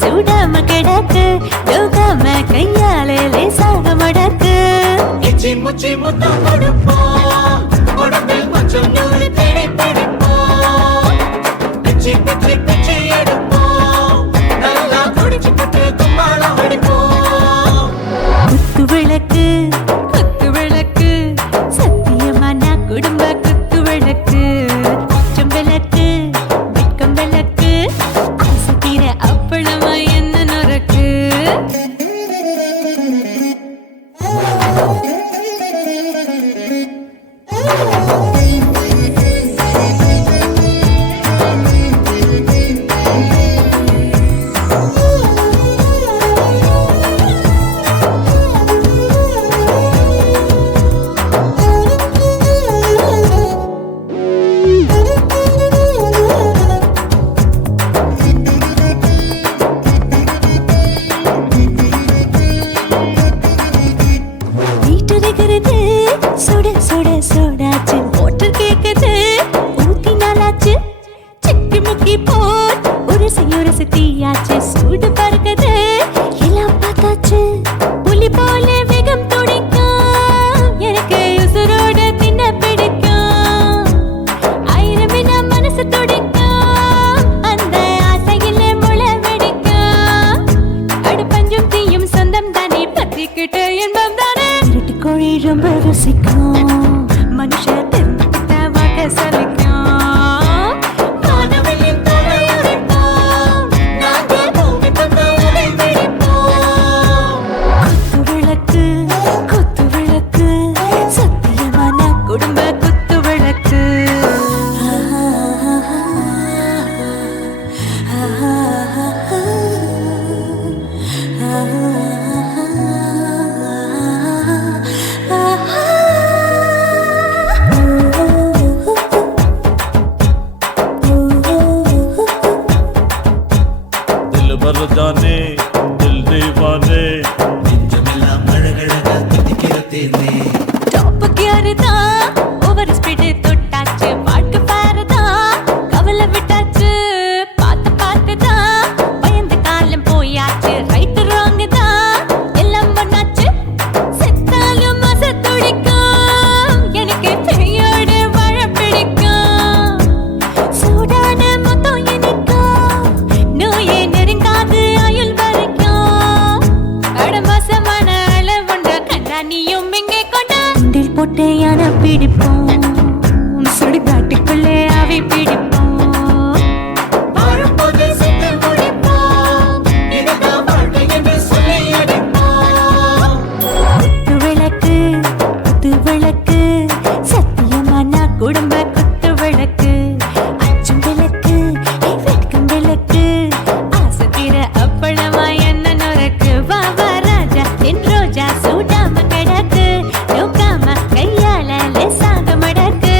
சூடாம கிடக்கு யோகாம கையாலே லேசாக மடக்கு இச்சி முச்சி முத்தம் கொடுப்போம் உடம்பில் கொஞ்சம் நூறு தேடி பிடிப்போம் பிச்சி பிச்சி பிச்சி எடுப்போம் நல்லா குடிச்சு பட்டு கும்பாலம் அடிப்போம் குத்து விளக்கு குத்து விளக்கு சத்தியமான குடும்ப குத்து விளக்கு கொஞ்சம் விளக்கு வெட்கம் விளக்கு ஆசை தீர அப்பளமா என்ன நொறுக்கு வீட்டருகிறது சுட சுட சோடாச்சு மோட்டர் கேக்குது ஊத்தி நாளாச்சு சிக்கி முக்கி போல் உரசி தீயாச்சு சூடு பறக்குது எல்லாம் பார்த்தாச்சு புலி போல வேகம் துடிக்கும் எனக்கு உசுரோட தின்ன பிடிக்கும் ஆயிரம் வினா மனசு துடிக்கும் அந்த ஆசையில முளை வெடிக்கும் அடுப்பஞ்சும் தீயும் சொந்தம் தானே பத்திக்கிட்டு இன்பம் தானே கோழி ரொம்ப ருசிக்கும் மனுஷ தெரிஞ்சுக்கிட்ட வாக்க சலிக்கும் வானவெளியின் தலை உடைப்போம் நாங்கள் பூமி தந்த உடை வெடிப்போம் குத்து விளக்கு சத்தியமான குடும்ப குத்து விளக்கு दिल भर जाने दिल दीवाने நெஞ்சமெல்லாம் அழகழகா தித்திக்கிறதேனே டாப்புக்கு யாருதான் ஓவர் ஸ்பீடு தொட்டாச்சு பாட்டு பாருதான் கவலை விட்டாச்சு பார்த்து தான் பயந்த காலம் போயாச்சு ரைட்டு ராங்கு தான் எல்லாம் பண்ணாச்சு செத்தாலும் மச துடிக்கும் எனக்கு பெரியோடு வாழ பிடிக்கும் சூடான மொத்தம் எனக்கும் நோயே நெருங்காது ஆயுள் வரைக்கும் அடமோசமான அளவுண்ட கண்டா நீயும் இங்கே கொண்டா உண்டில் போட்டு யானை பிடிப்போம் சுடுகாட்டுக்குள்ளே அவை பிடிப்போம் வாழும்போது செத்து முடிப்போம் இதுதான் வாழ்க்கை என்று சொல்லி அடிப்போம் குத்து விளக்கு சத்தியமான குடும்ப குத்து விளக்கு அச்சும் விளக்கு வெட்கம் விளக்கு ஆசை தீர அப்பளமா என்ன நொறுக்கு வா வா ராஜா என் ரோஜா சூடாம கிடக்கு யோகாம கையால லேசாக மடக்கு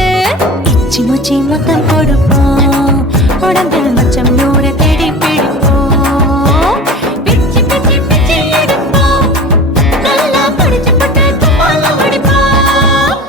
இச்சி முச்சி மொத்தம் கொடுப்போம் உடம்பில் மச்சம் நூறு தேடி பிடிப்போம் பிச்சி பிச்சி பிச்சி எடுப்போம் நல்லா படிச்சு போட்டு கும்பாலம் அடிப்போம்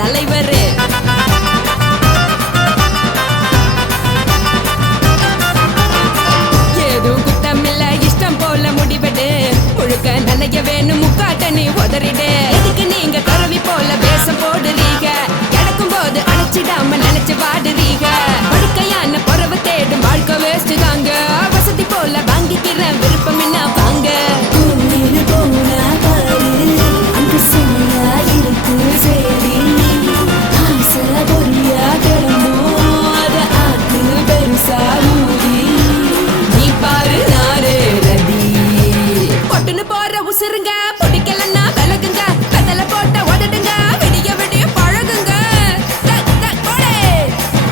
தலைவரு. ஏதும் குத்தமில்ல, இஷ்டம் போல முடிவெடு. முழுக்க நனைய வேணும், முக்காட்ட நீ உதறிடு. எதுக்கு நீங்க கருவி போல வேஷம் போடுறீங்க? கிடக்கும் போது அணைச்சிடாம நினைச்சு வாடுறீங்க. படுக்கையான பொறவை தேடும் வாழ்க்கை வேஸ்ட் தாங்க. வசதி போல வாங்கிக்கிறேன், விருப்பம் என்ன வாங்க. நீ பாரு நாரு ரதி பொட்டுன்னு போற உசுருங்க. பிடிக்கலன்னா விலகுங்க. கதல போட்ட உதடுங்க. விடிய விடிய பழகுங்க. தக் தக் போடே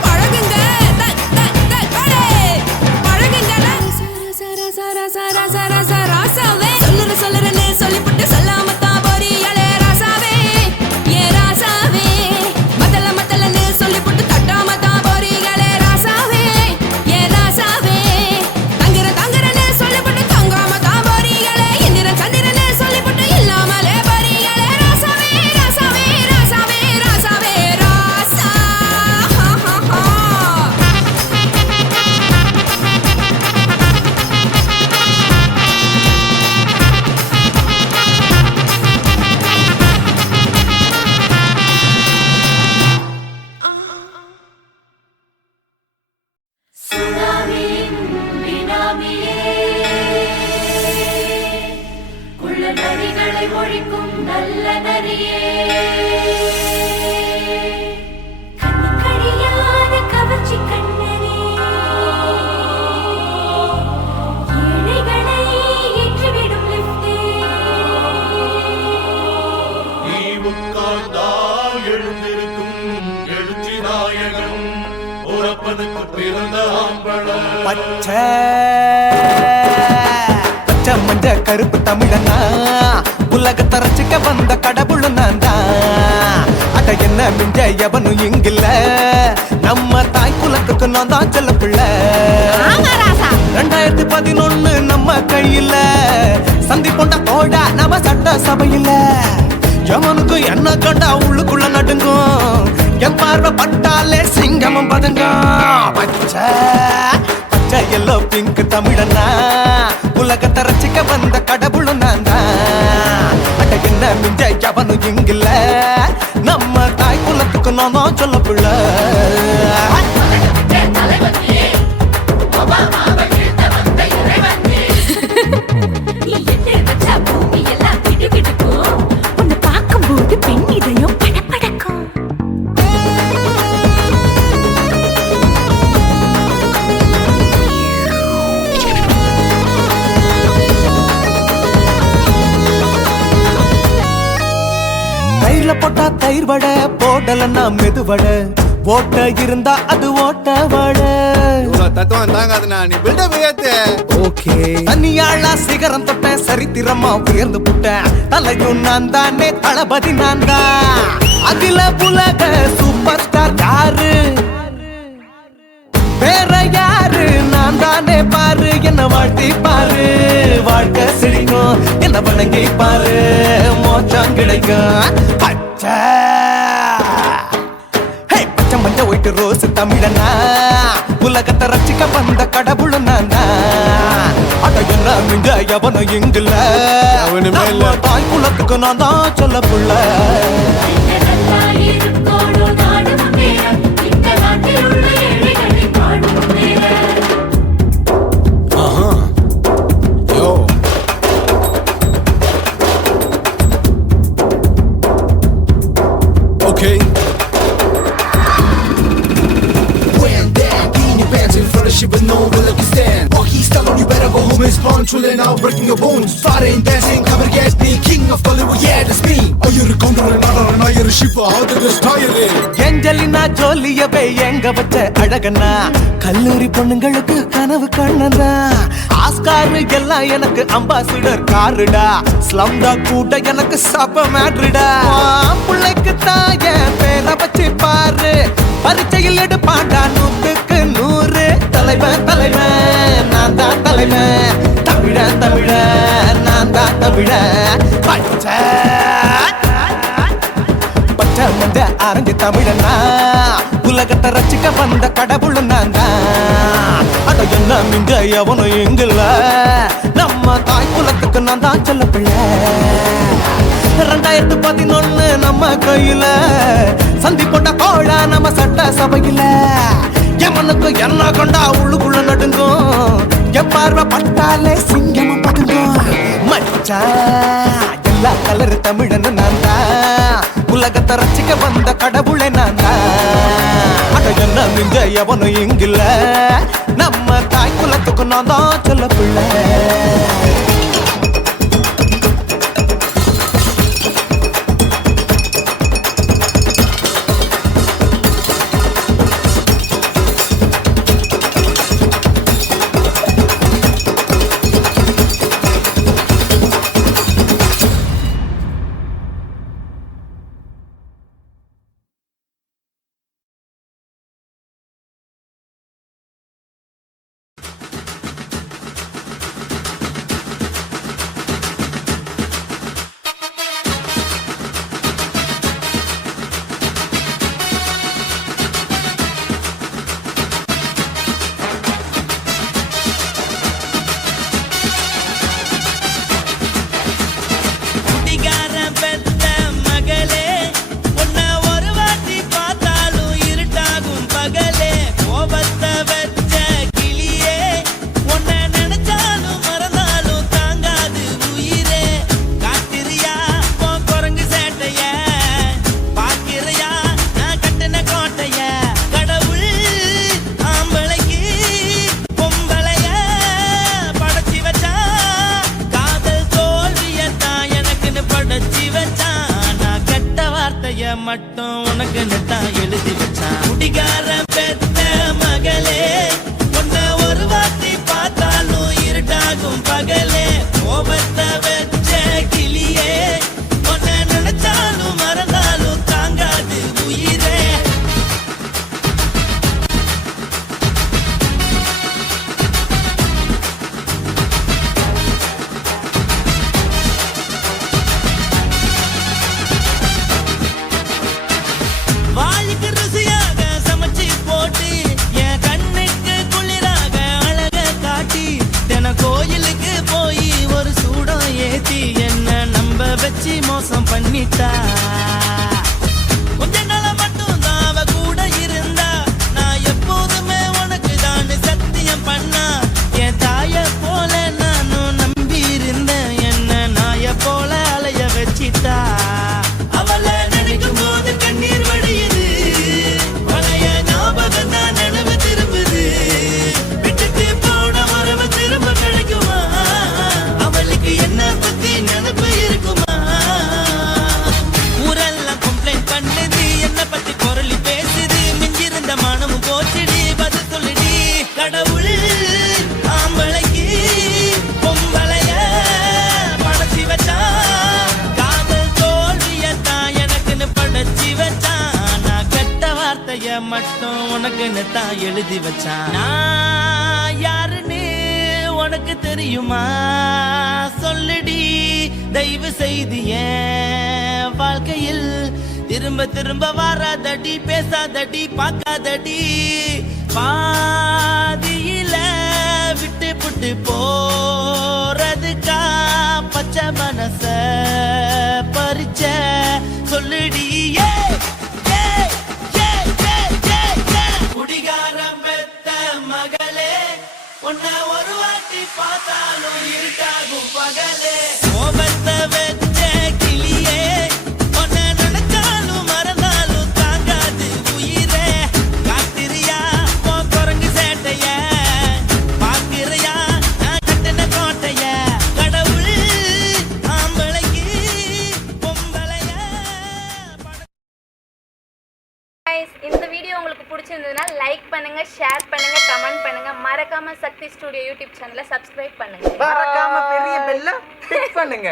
பழகுங்க. தக் தக் தக் போடே பழகுங்க. சர சர சர சர சர ராசாவே சொல்லுறேன்னு சொல்லிவிட்டு சொல்லாம தான் போறியாளே ராசாவே. ஏ ராசாவே மத்தலன்னு சொல்லிவிட்டு தட்டாம தான் போறீங்களே ராசாவே. ஏ ராசாவே தங்குறேன்னு சொல்லிவிட்டு தங்காம தான் போறீங்களே. இந்திரன் சந்திரன்னு சொல்லிவிட்டு இல்லாமலே போறீங்களே ராசாவே. ராசாவே ராசாவே ராசாவே ராசா. சுனாமியின் பினாமியே, உள்ள நரிகளை ஒழிக்கும் நல்ல நரியே, கண்ணுக்கடியான கவர்ச்சி கண்ணனே, ஏழைகளை ஏற்றிவிடும் லிப்டே. நீ உட்கார்ந்தால் எழுந்திருக்கும் எழுச்சி நாயகன் உறப்பனுக்கு பிறந்த ஆம்பள பச்சை பச்சை மஞ்ச கருப்பு தமிழனா உலகத்தை ரசிக்க வந்த கடவுள் நான் தான். அட என்ன மிஞ்ச எவனும் இங்கில்ல, நம்ம தாய் குலத்துக்கு நான் தான் செல்ல பிள்ளை. 2011 நம்ம கையில சந்தி பொண்ட தோடா நம்ம சட்ட சபையில. எவனுக்கு என்ன கண்டா உள்ளுக்குள்ள நடுங்கும், என் பார்வை பட்டாலே சிங்கமும் பதுங்க. பச்சை பச்சை எல்லோ பிங்க் தமிழனா உலகத்தை ரசிக்க வந்த கடவுள் நான் தான். அட என்ன மிஞ்ச எவனும் இங்கில்ல, நம்ம தாய் குலத்துக்கு நான் தான் சொல்ல பிள்ளை. நீ எட்டு வச்சா பூமி எல்லாம் கிடுகிடுக்கும். உன்னை பார்க்கும்போது பெண் இதயம் படபடக்கும். தயிர்ல போட்டா தயிர் வடை, போடலன்னா மெதுவடை, ஓட்ட இருந்தா அது ஓட்ட வடை. தத்துவம் தாங்காதுண்ணா, நீ பில்டப் ஏத்து. ஓகே தனியாளா சிகரம் தொட்ட சரித்திரமா உயர்ந்து புட்டேன். தலையும் நான் தானே, தளபதி நான் தான். அகில உலக சூப்பர் ஸ்டார் யாரு, வேற யாரு, நான் தானே பாரு. என்ன வாழ்த்தி பாரு, வாழ்க்கை சிரிக்கும். என்ன வணங்கி பாரு, மோச்சம் கிடைக்கும். பச்சை பச்சை மஞ்ச ஒயிட்டு ரோஸ் தமிழனா உலகத்தை ரசிக்க வந்த கடவுள் நான் தான். அட என்ன மிஞ்ச எவனும் இங்கில்ல, அவனுமே இல்ல. நம்ம தாய் குலத்துக்கு நான் தான் சொல்ல புள்ள. நல்லா இருக்கோடும் நாடும் வேற, இந்த நாட்டில் உள்ள ஏழைகளை பாடும் வேற. யோ okay. When that beanie pants in front of shit with no will you stand. Oh, he's telling you better go home and spawn, chilling out, breaking your bones. Fighting, dancing, cover gas, me, king of Bollywood, yeah, that's me. Oh, you're a counter and not a you're a shipper, how did this tire it? Angelina ஜோலியவே எங்க வச்ச அழகனா, கல்லூரி பொண்ணுங்களுக்கு கனவு கண்ணனா. Oscar எல்லாம் எனக்கு ambassador காருடா, ஸ்லம்டா கூட எனக்கு சப மேட்ருடா. பிள்ளைக்கு தாய பேரை வச்சு பாரு, பரீட்சையில் எடுப்பாண்டா 100க்கு 100. தலைவன் தலைவன் நான் தான் தலைவன், தமிழன் தமிழன் நான் தான் தமிழன். பச்சை பச்சை மஞ்ச ஆரஞ்சு தமிழனா உலகத்தை ரசிக்க வந்த கடவுள் நான் தான். அட என்ன மிஞ்ச எவனும் எங்கில்ல நம்ம தாய் குலத்துக்கு நான் தான் சொல்ல பிள்ளை. 2011 நம்ம கையில சந்தி போட்ட கோழா நம்ம சட்ட சபையில எமனுக்கு என்ன கொண்டா உள்ளுக்குள்ள நடுங்கும் என் பார்வை பட்டாலே சிங்கமும் பதுங்கும். மச்சான் எல்லா கலர் தமிழன்னு நான் தான் உலகத்தை ரசிக்க வந்த கடவுளை நான் தான். அட என்ன மிஞ்ச எவனும் இங்கில்ல நம்ம தாய் குலத்துக்கு நான் தான் சொல்ல பிள்ளை. மட்டும் உனக்கு தான் எழுதி வச்சான். குடிகார பெத்த மகளே உன்னை ஒரு வாட்டி பார்த்தாலும் இருட்டாகும் பகலே. கோபத்தை வச்ச கிளியே உன்னை நினைச்சாலும் மறந்தாலும் தாங்காது உயிரே. வாளுக்கு ருசியாக சமைச்சு போட்டு என் கண்ணுக்கு குளிராக அழக காட்டி தின கோயிலுக்கு போய் ஒரு சூடம் ஏத்தி என்ன நம்ப வச்சு மோசம் பண்ணிட்டா. கொஞ்ச நாள மட்டும் தான் அவ கூட இருந்தா நான் எப்போதுமே உனக்கு தான் சத்தியம் பண்ணா. என் தாய போல நானும் நம்பி இருந்தேன் என்ன நாய போல அலைய வச்சிட்டா. அவளை நினைக்கும் போது கண்ணீர் வடியுது பழைய ஞாபகம் தான் நினைவு திரும்புது. விட்டுட்டு போன உறவு திரும்ப கிடைக்குமா அவளுக்கு என்ன பத்தி நினைப்பு இருக்குமா. ஊரெல்லாம் கம்ப்ளைண்ட் பண்ணுது என்ன பத்தி பொருளி பேசுது மிஞ்சிருந்த மனமும் போச்சுடி பதில் சொல்லுடி. கடவுள் ஆம்பளைக்கு பொம்பளைய படைச்சி வச்சா காதல் தோல்வியத்தான் எனக்குன்னு படைச்சி வச்சான். நான் கெட்ட வார்த்தைய மட்டும் உனக்குன்னு தான் எழுதி வச்சான். நான் யாருன்னு உனக்கு தெரியுமா சொல்லுடி தயவு செய்து என் வாழ்க்கையில் திரும்ப திரும்ப வராதடி பேசாதடி பார்க்காதடி. பாதியில விட்டு புட்டு போறதுக்கா பச்சை மனச பறிச்ச சொல்லுடி. குடிகாரம் பெத்த மகளே உன்னை ஒரு வாட்டி பார்த்தாலும் இருட்டாகும் பகலே. கோபத்தை வச்ச கிளியே உன்னை நினைச்சாலும் மறந்தாலும் தாங்காது உயிரே. காத்திரியா உன் குரங்கு சேட்டைய பாக்கிறியா நான் கட்டின கோட்டைய. கடவுள் ஆம்பளைக்கு பொம்பளைய இந்த வீடியோ உங்களுக்கு பிடிச்சிருந்ததுன்னா லைக் பண்ணுங்க, ஷேர் பண்ணுங்க, கமெண்ட் பண்ணுங்க. மறக்காம சக்தி ஸ்டுடியோ யூடியூப் சேனலை சப்ஸ்கிரைப் பண்ணுங்க. மறக்காம பெரிய பெல்ல கிளிக் பண்ணுங்க.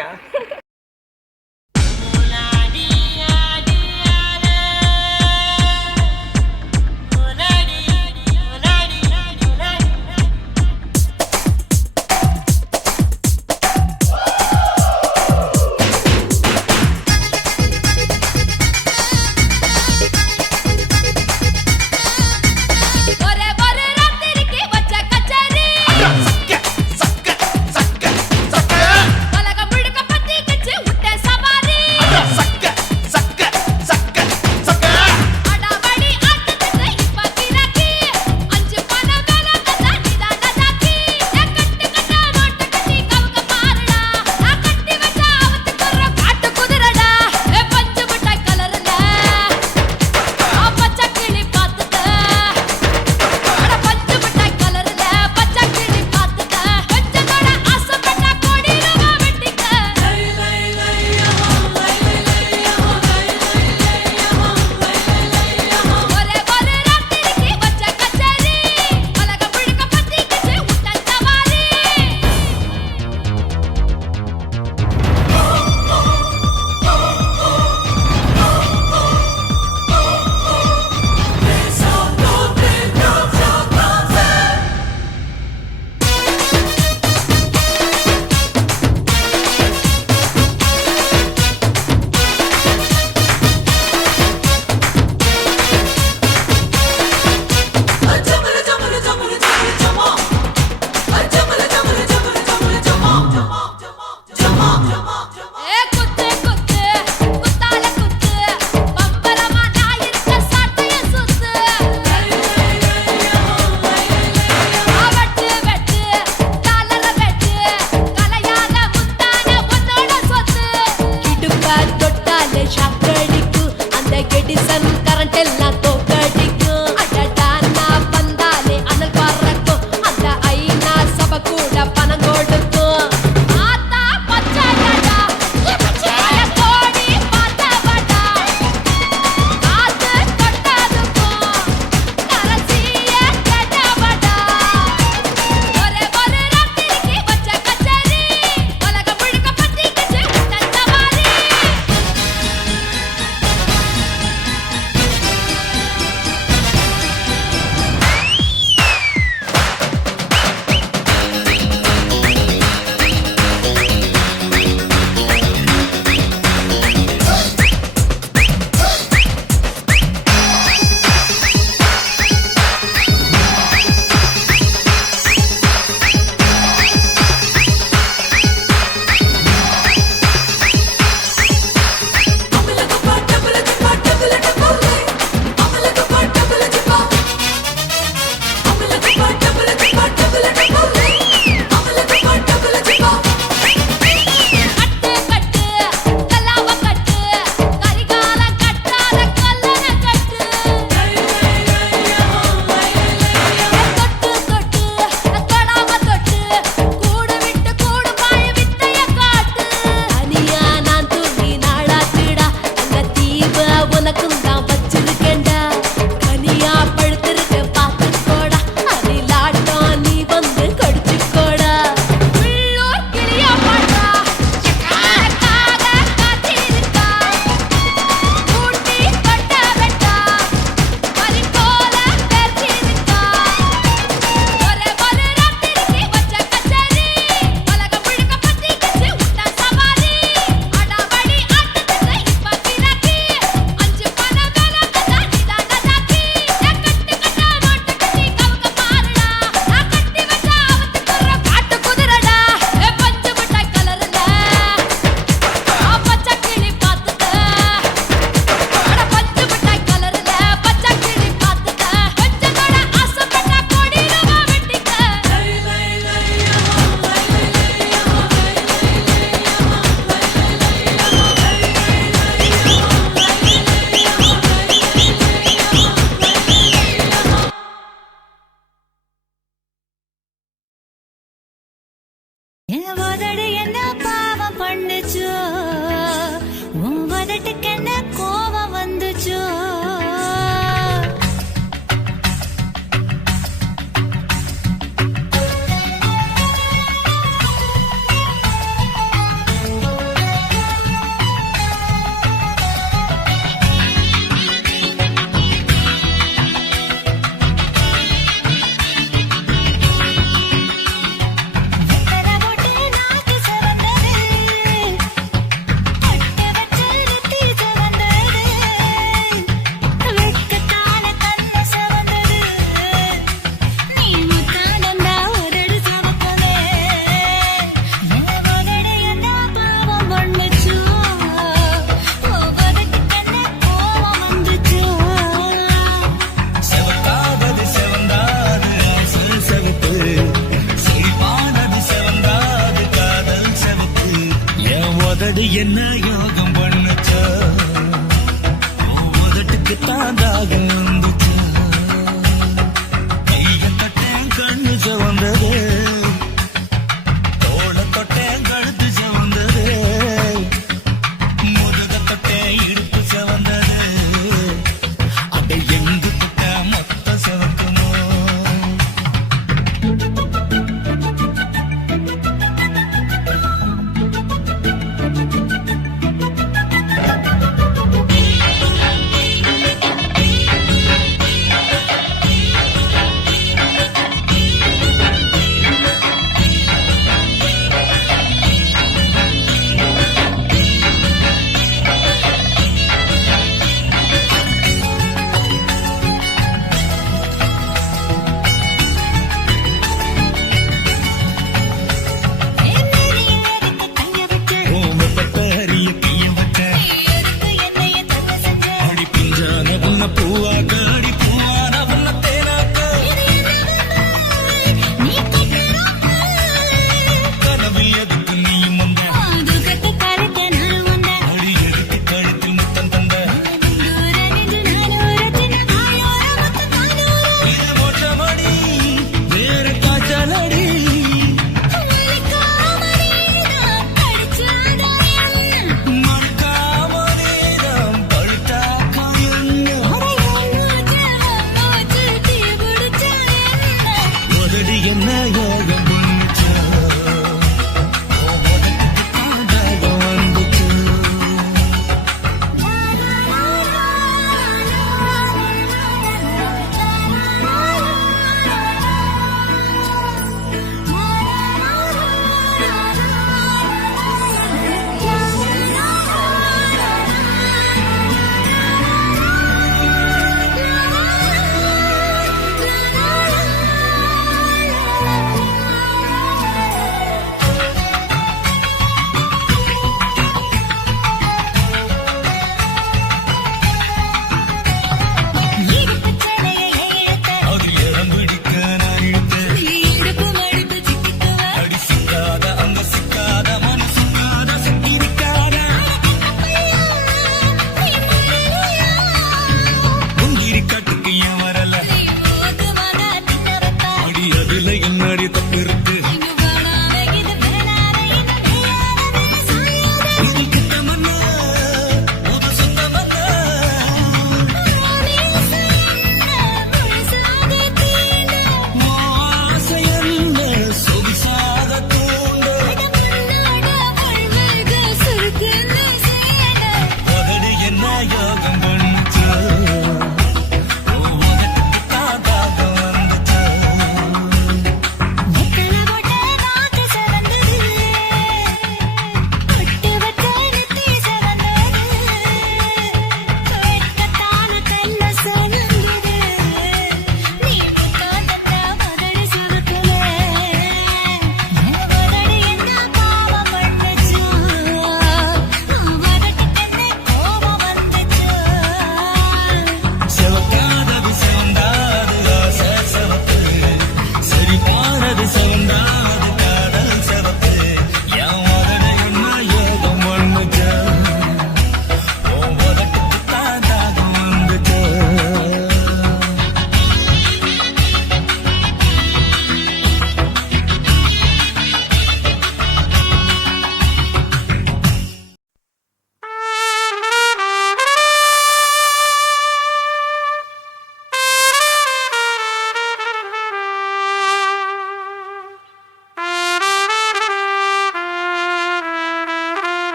தொட்டாலே ஷாக்கடிக்கும் அந்த எடிசன் கரண்ட் எல்லாம் தோக்கடிக்கும் அடடா நான் வந்தாலே அனல் பறக்கும் அந்த ஐநா சபை கூட பணம் கொடுக்கும் ஆத்தா பச்சைடா கோடி பார்த்தவடா ஆத்து தொட்டதுக்கும் கரசிய கேட்டவடா ஒரே ஒரு ராத்திரிக்கு வச்ச கச்சேரி உலகம் முழுக்க பத்திக்கிச்சு தந்தவாரி என்ன பாவம் பண்ணுச்சோ உன் வதட்டுக்கு என்ன கோபம் வந்துச்சோ என்ன யோகம் பண்ணுச்சா உதட்டுக்கு தாண்டாக வந்துச்சா கைய தொட்டேன் கண்ணு சவந்தது தோட தொட்டேன் கழுத்து சவந்தது முதுக தொட்டேன் இடுப்பு சவந்தது அதை எங்கு தொட்ட மொத்த சவக்குமோ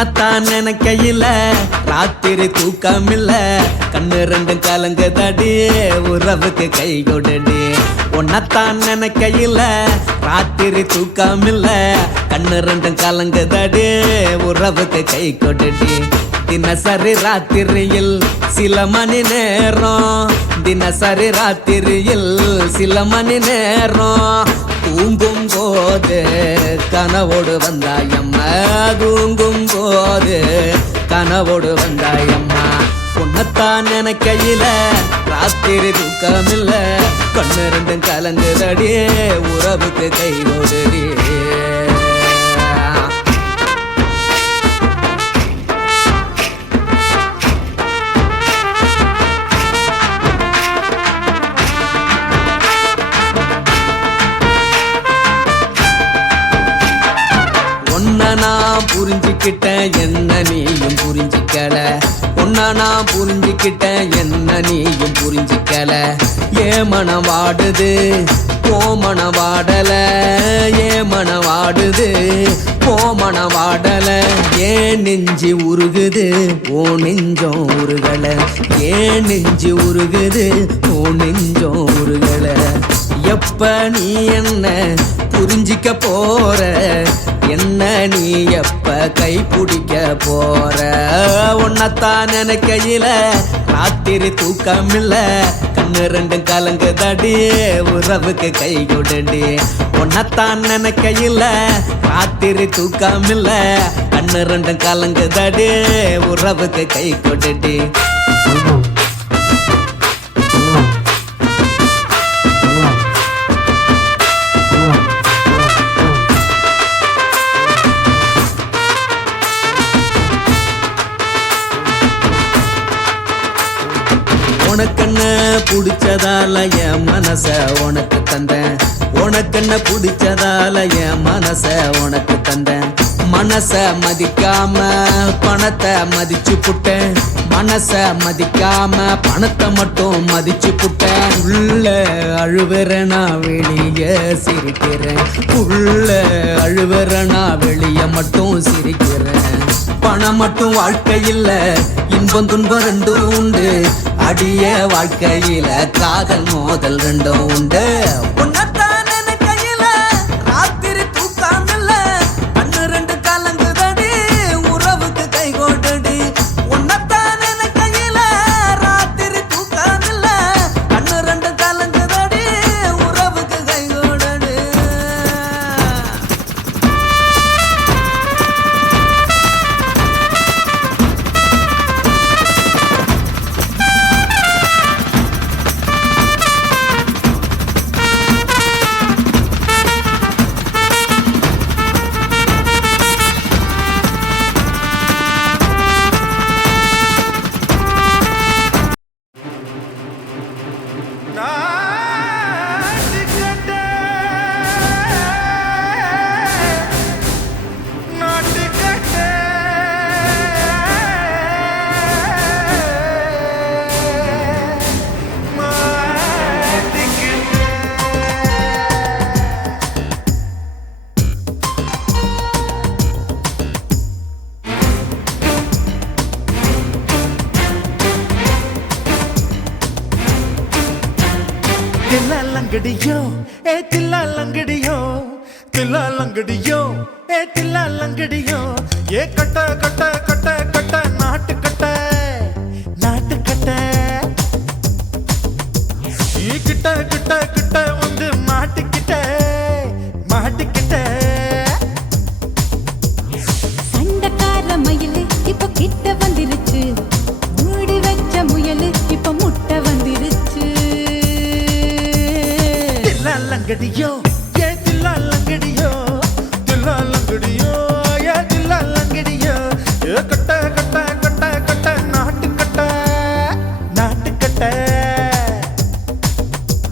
உன்னத்தான் நினைக்கையில ராத்திரி தூக்கமில்ல கண்ணு ரெண்டும் கலங்குதடி உறவுக்கு கை கொடுடி உன்னத்தான் நினைக்கையில ராத்திரி தூக்கமில்ல கண்ணு ரெண்டும் கலங்குதடி உறவுக்கு கை கொடுடி தினசரி ராத்திரியில் சில மணி நேரம் தினசரி ராத்திரியில் சில மணி நேரம் தூங்கும் போது கனவோடு வந்தாயம்மா தூங்கும் போது கனவோடு வந்தாயம்மா உன்னத்தான் நினைக்கையில ராத்திரி தூக்கமில்ல கண்ணு ரெண்டும் கலங்குதடி உறவுக்கு கை ஓடுடி நான் புரிஞ்சுக்கிட்டேன் என்ன நீயும் புரிஞ்சிக்கல உன்ன நான் புரிஞ்சுக்கிட்டேன் என்ன நீயும் புரிஞ்சிக்கல ஏ மனம் வாடுது போ மனம் வாடல ஏ மனம் வாடுது போ மனம் வாடல ஏன் நெஞ்சு உருகுது ஓ நெஞ்சம் உருகல ஏன் நெஞ்சு உருகுது ஓ நெஞ்சம் உருகல எப்ப நீ என்ன புரிஞ்சிக்க போற என்ன நீ எப்ப கை பிடிக்க போற உன்னத்தான் நினைக்கையில ராத்திரி தூக்கமில்ல கண்ணு ரெண்டும் கலங்குதடி உறவுக்கு கை கொடுடி உன்னத்தான் நினைக்கையில ராத்திரி தூக்கமில்ல கண்ணு ரெண்டும் கலங்குதடி உறவுக்கு கை கொடுடி உனக்கென்ன பிடிச்சதால என் மனச உனக்கு தந்தேன் உனக்கென்ன பிடிச்சதால என் மனச உனக்கு தந்தேன் மனச மதிக்காம பணத்தை மதிச்சு புட்டேன் மனச மதிக்காம பணத்தை மட்டும் மதிச்சு புட்டேன் உள்ள அழுவுறனா வெளிய சிரிக்கிறேன் உள்ள அழுவுறனா வெளிய மட்டும் சிரிக்கிறேன் பணம் மட்டும் வாழ்க்கையில் இன்பம் துன்பம் ரெண்டும் உண்டு அடிய வாழ்க்கையில காதல் மோதல் ரெண்டும் உண்டு உன்னத்தான் நினைக்கையில ராத்திரி தூக்கமில்ல கண்ணு ரெண்டு கலங்குதடி உறவுக்கு கை கோட்டடி உன்னத்தான் நினைக்கையில ராத்திரி தூக்கமில்ல கண்ணு ரெண்டு கலங்குதடி உறவுக்கு கை கோட்டடி தில்லாலங்கடியோ ஏ தில்லாலங்கடியோ தில்லாலங்கடியோ ஏ தில்லாலங்கடியோ ஏ கட்ட கட்ட கட்ட கட்ட நாட்டு கட்ட நாட்டு கட்ட ஈ கிட்ட கிட்ட கிட்ட வந்து மாட்டிக்கிட்ட மாட்டிக்கிட்ட சண்டக்கார மயிலு இப்ப கிட்ட வந்துருச்சு மூடி வச்ச முயலு இப்ப முட்டை வந்துருச்சு தில்லாலங்கடியோ ஏ தில்லாலங்கடியோ தில்லாலங்கடியோ ஏ தில்லாலங்கடியோ ஏ கட்ட கட்ட கட்ட கட்ட நாட்டு கட்ட நாட்டு கட்ட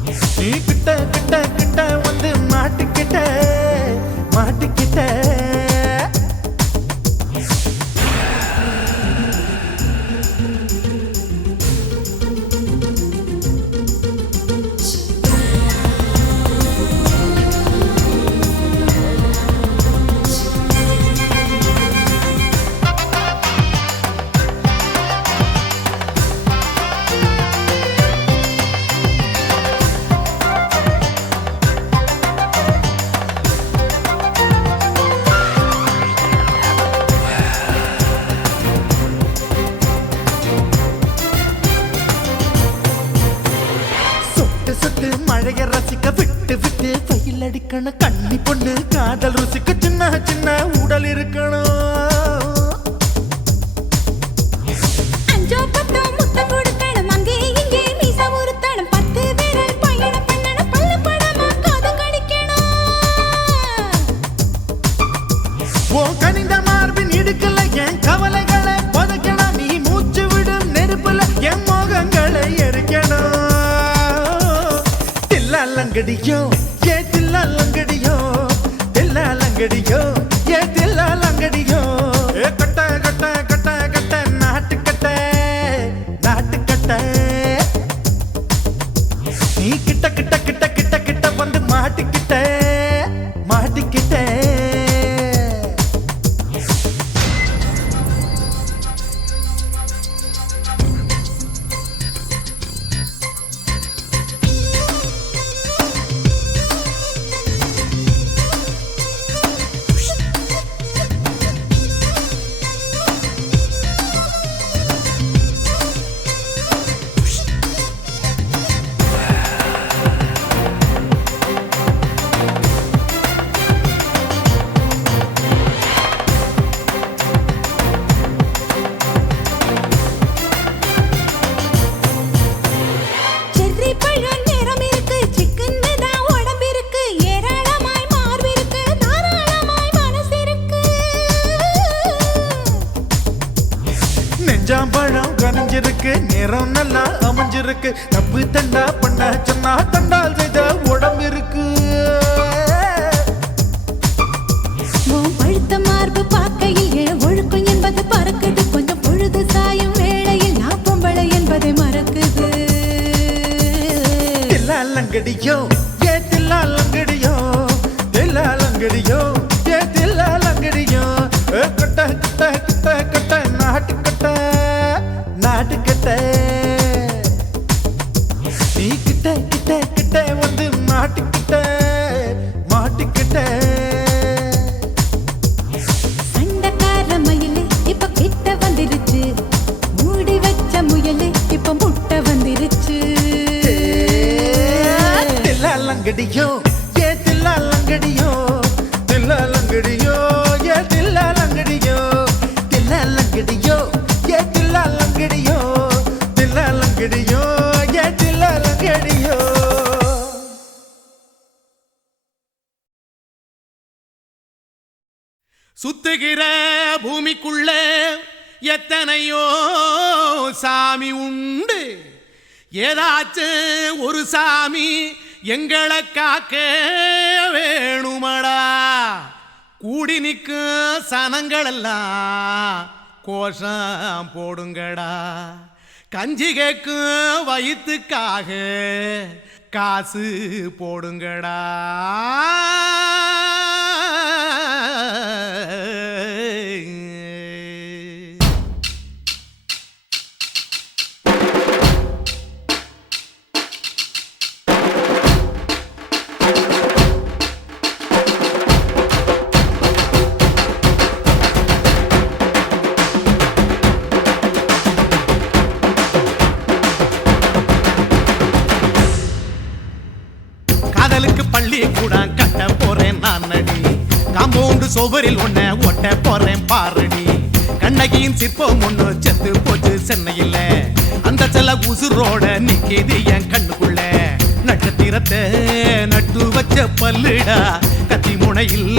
நீ இருக்கணும் கண்ணி பொண்ணு காதல் ருசிக்கு சின்ன சின்ன உடல் இருக்கணும் அஞ்சோ பத்தோ முத்த கொடுக்கணும் அங்கே இங்கே மீச உருத்தணும் 10 விரல் பயணம் பண்ணணும் பல்லு படமா காது கடிக்கணும் ஓ கனிந்த மார்பின் இடுக்கல என் கவலைகளை புதைக்கணும் நீ மூச்சு விடும் நெருப்புல என் மோகங்களை எரிக்கணும் தில்லாலங்கடியோ ஏ தில்லாலங்கடியோ தில்லாலங்கடியோ ஏ தில்லாலங்கடியோ ஏ கட்ட கட்ட கட்ட கட்ட நாட்டுக்கட்ட நாட்டுக்கட்ட நீ கிட்ட கிட்ட கிட்ட கிட்ட கிட்ட வந்து மாட்டிக்கிட்ட மாட்டிக்கிட்ட செர்ரி பழம் நிறம் இருக்கு சிக்கன்னு தான் உடம்பு இருக்கு ஏராளமாய் மார்பு இருக்கு தாராளமாய் மனசு இருக்கு நெஞ்சாம்பழம் கனிஞ்சிருக்கு நிறம் நல்லா அமைஞ்சிருக்கு தப்பு தண்டா பண்ண சொன்னா தண்டால் செய்த உடம்பு இருக்கு உன் பழுத்த மார்பு பார்க்கையில் என் ஒழுக்கம் என்பது பறக்குது கொஞ்சம் பொழுது சாயும் வேளையில் நான் பொம்பளை என்பதை மறக்குது தில்லாலங்கடியோ ஏ தில்லாலங்கடியோ தில்லாலங்கடியோ ஏ தில்லாலங்கடியோ கட்ட கட்ட கட்ட கட்ட நாட்டுக்கட்ட நாட்டுக்கட்ட நீ கிட்ட கிட்ட கிட்ட வந்து மாட்டிக்கிட்ட மாட்டிக்கிட்ட சண்டைக்கார மயிலு இப்ப கிட்ட வந்துருச்சு மூடி வச்ச முயலு இப்ப முட்டை வந்துருச்சு தில்லாலங்கடியோ ஏ தில்லாலங்கடியோ தில்லாலங்கடியோ ஏ தில்லாலங்கடியோ தில்லாலங்கடியோ ஏ தில்லாலங்கடியோ தில்லாலங்கடியோ ஏ தில்லாலங்கடியோ சுத்துகிற பூமிக்குள்ள எத்தனையோ சாமி உண்டு ஏதாச்சும் ஒரு சாமி எங்களை காக்க வேணுமடா கூடி நிற்கும் சனங்களெல்லாம் கோஷம் போடுங்கடா கஞ்சி கேக்கும் வயிற்றுக்காக காசு போடுங்கடா காதலுக்கு பள்ளி கூட கட்ட போறேன் நான் நடி காம்பவுண்டு சோவரில் ஒன்ன ஒட்ட போறேன் பாரடி கண்ணகியின் சிற்பம் ஒண்ணு செத்து போச்சு சென்னையில் அந்த செல உசுரோட நிக்கிது என் கண்ணுக்குள்ள நட்சத்திரத்தை நட்டு வச்ச பல்லுடா கத்தி முனையில்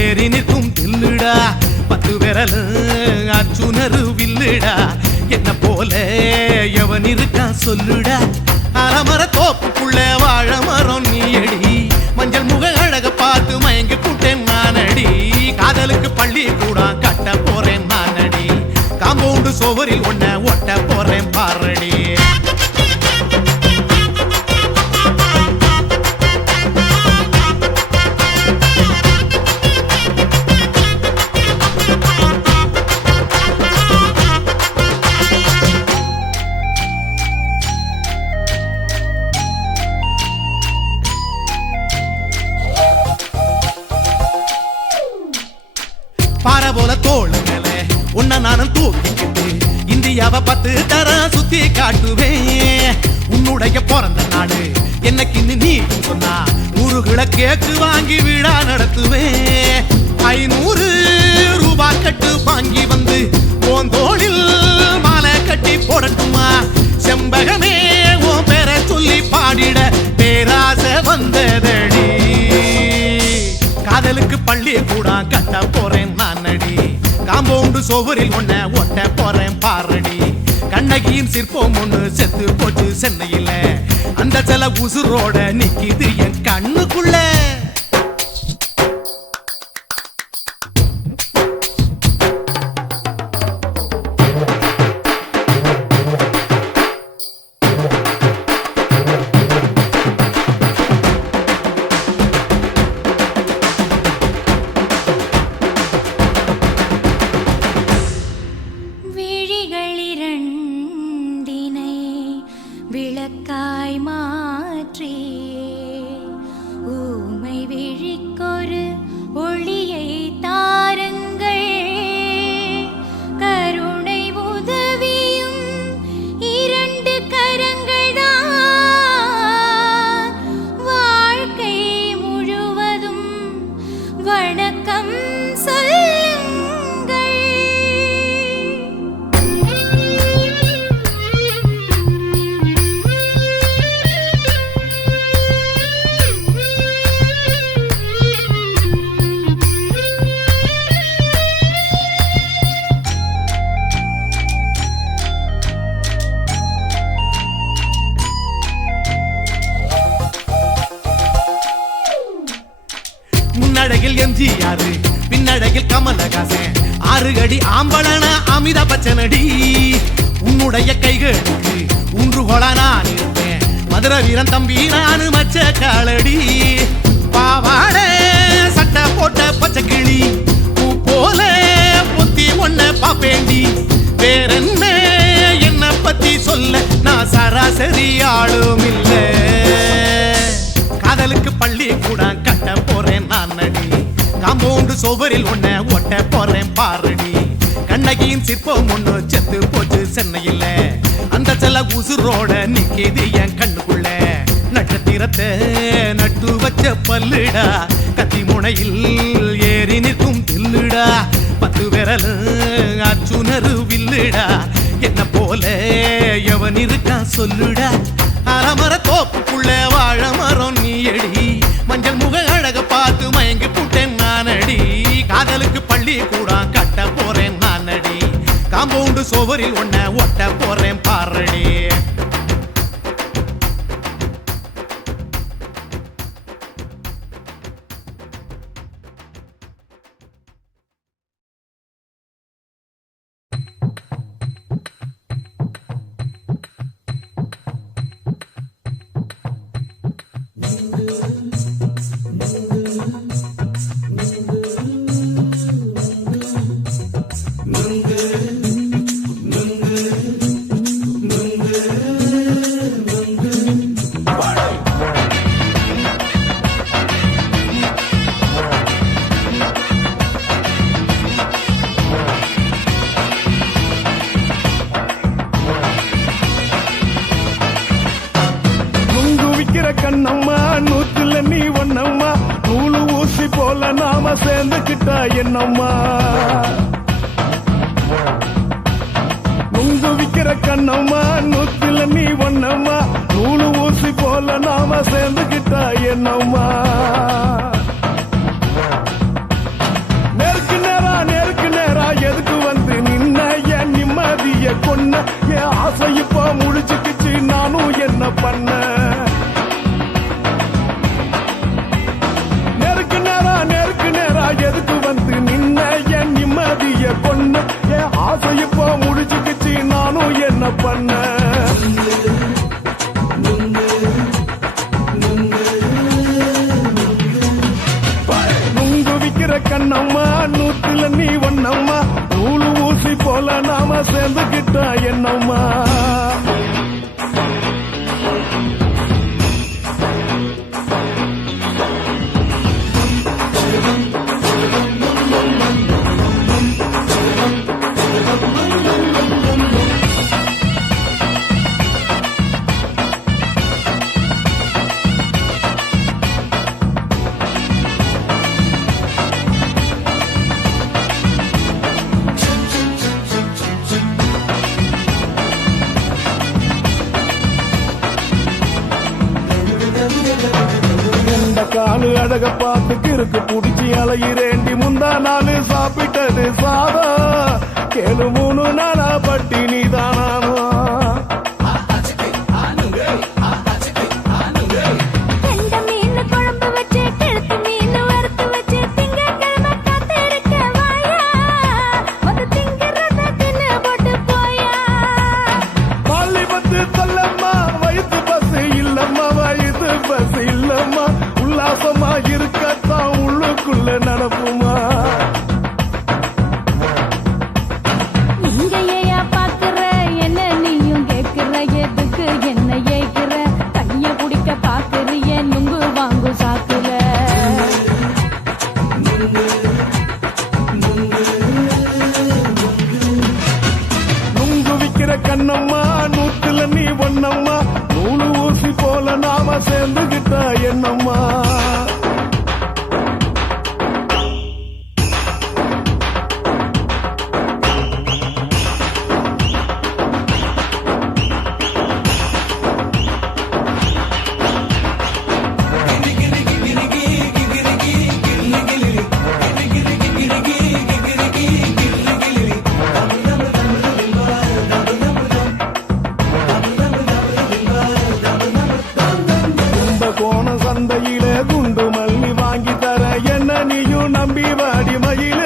ஏறி நிற்கும் தில்லுடா 10 விரல் அச்சுணரு வில்லுடா என்ன போல எவன் இருக்கான் சொல்லுடா அலமர தோப்புக்குள்ள வாழ மரம் நீயடி மஞ்சள் முக அழக பார்த்து மயங்கி கூட்டேன் நானடி காதலுக்கு பள்ளி கூட கட்ட போறேன் நானடி காம்பவுண்டு சோவரில் ஒன்ன ஒட்ட போறேன் பாரடி பாறை போல தோள் மேல உன்ன நானும் தூக்கிக்கிட்டு இந்தியாவை 10 தரம் சுத்தி காட்டுவேன் உன்னுடைய பிறந்த நாடு என்னைக்கு நீ சொன்னா 100 கிலோ கேக்கு வாங்கி விழா நடத்துவேன் 500 ரூபாய் கட்டு வாங்கி வந்து போந்தோளில் மாலை கட்டி போடட்டுமா செம்பகமே உன் பேரை சொல்லி பாடிட பேராசை வந்ததடி காதலுக்கு பள்ளி கூட கட்ட போறேன் நான் நடி காம்பவுண்டு சோவரில் ஒன்ன ஒட்ட போறேன் பாரடி கண்ணகியின் சிற்பம் ஒண்ணு செத்து போச்சு சென்னையில அந்த சில உசுரோட நிக்கிது என் கண்ணுக்குள்ள விளக்காய் மாற்றி ஊமை விழிக்கொரு ஒளியை தாருங்கள் கருணை உதவியும் 2 கரங்கள் தான் வாழ்க்கை முழுவதும் வணக்கம் முன்னடையில் எம்ஜிஆர் பின்னடையில் கமலஹாசன் 6 அடி ஆம்பளன அமிதாப் பச்சனடி உன்னுடைய கைகளுக்கு ஊன்றுகோலா நான் இருப்பேன் மதுரை வீரன் தம்பி நானு மச்ச காலடி பாவாட சட்டை போட்ட பச்சை கிளி பூ போல பொத்தி ஒன்ன பாப்பேண்டி வேறென்ன என்ன பத்தி சொல்ல நான் சராசரி ஆளும் இல்ல காதலுக்கு பள்ளி கூட கட்ட போறேன் நான் நடி காம்பவுண்டு சோவரில் ஒன்ன ஒட்ட போறேன் பாரடி கண்ணகியின் சிற்பம் ஒண்ணு செத்து போச்சு சென்னையில அந்த சில உசுரோட நிக்கிது என் கண்ணுக்குள்ள நட்சத்திரத்தை நட்டு வச்ச பல்லுடா கத்தி முனையில் ஏறி நிற்கும் தில்லுடா 10 விரல் அச்சுணரு வில்லுடா என்ன போல எவன் இருக்கான் சொல்லுடா அலமர தோப்புக்குள்ள வாழ மரம் நீ அடி மஞ்சள் முக அழக பார்த்து மயங்கி புட்டேன் நானடி காதலுக்கு பள்ளி கூட கட்ட போறேன் நானடி காம்பவுண்டு சோவரில் ஒன்ன ஒட்ட போறேன் பாரடி கண்ணம்மா 100ல நீ ஒண்ணம்மா நூலு ஊசி போல நாம சேர்ந்துக்கிட்டா என்னம்மா நுங்கு விக்கிற கண்ணம்மா 100ல நீ ஒண்ணம்மா நூலு ஊசி போல நாம சேர்ந்துக்கிட்டா என்னம்மா நேருக்கு நேரா எதுக்கு வந்து நின்ன என் நிம்மதிய கொன்ன என் ஆசை இப்ப முடிச்சுக்கிச்சு நானும் என்ன பண்ண எதுக்கு வந்து நின்ன என் நிம்மதிய கொன்ன என் ஆசை இப்போ முடிச்சுக்கிச்சு நானும் என்ன பண்ண நுங்கு விக்கிற கண்ணம்மா 100ல நீ ஒண்ணம்மா நூலு ஊசி போல நாம சேர்ந்துக்கிட்டா என்னம்மா அழக பார்த்துக்கு இருக்கு புடிச்சு அலையிறேண்டி முந்தா நாள் சாப்பிட்டது சாதா கேளு 3 நாளா பட்டினி தானானோ கெண்ட மீன் குழம்பு வச்சு கெளுத்தி மீன் வறுத்து வச்சு திங்கட்கிழமை காத்திருக்க வாயா வந்து திங்கிறத தின்னு போட்டு போயா பள்ளி பத்து சொல்லம்மா வயிற்று பஸ் இல்லம்மா வயிற்று பஸ் இல்லம்மா உல்லாசமா இருக்கத்தான் உள்ளுக்குள்ள நடப்புமா நீங்க ஏயா பாக்குற என்ன நீயும் கேக்குற எதுக்கு என்ன ஏக்குற கைய குடிக்க பாக்குறிய நுங்கு வாங்கு சாக்குல நுங்கு விக்கிற கண்ணம்மா நூத்துல நீ ஒண்ணம்மா நூலு ஊசி போல நாம சேர்ந்துகிட்டா என்னம்மா கோண சந்தையில குண்டு மல்லி வாங்கி தர என்ன நீயும் நம்பி வாடி மயில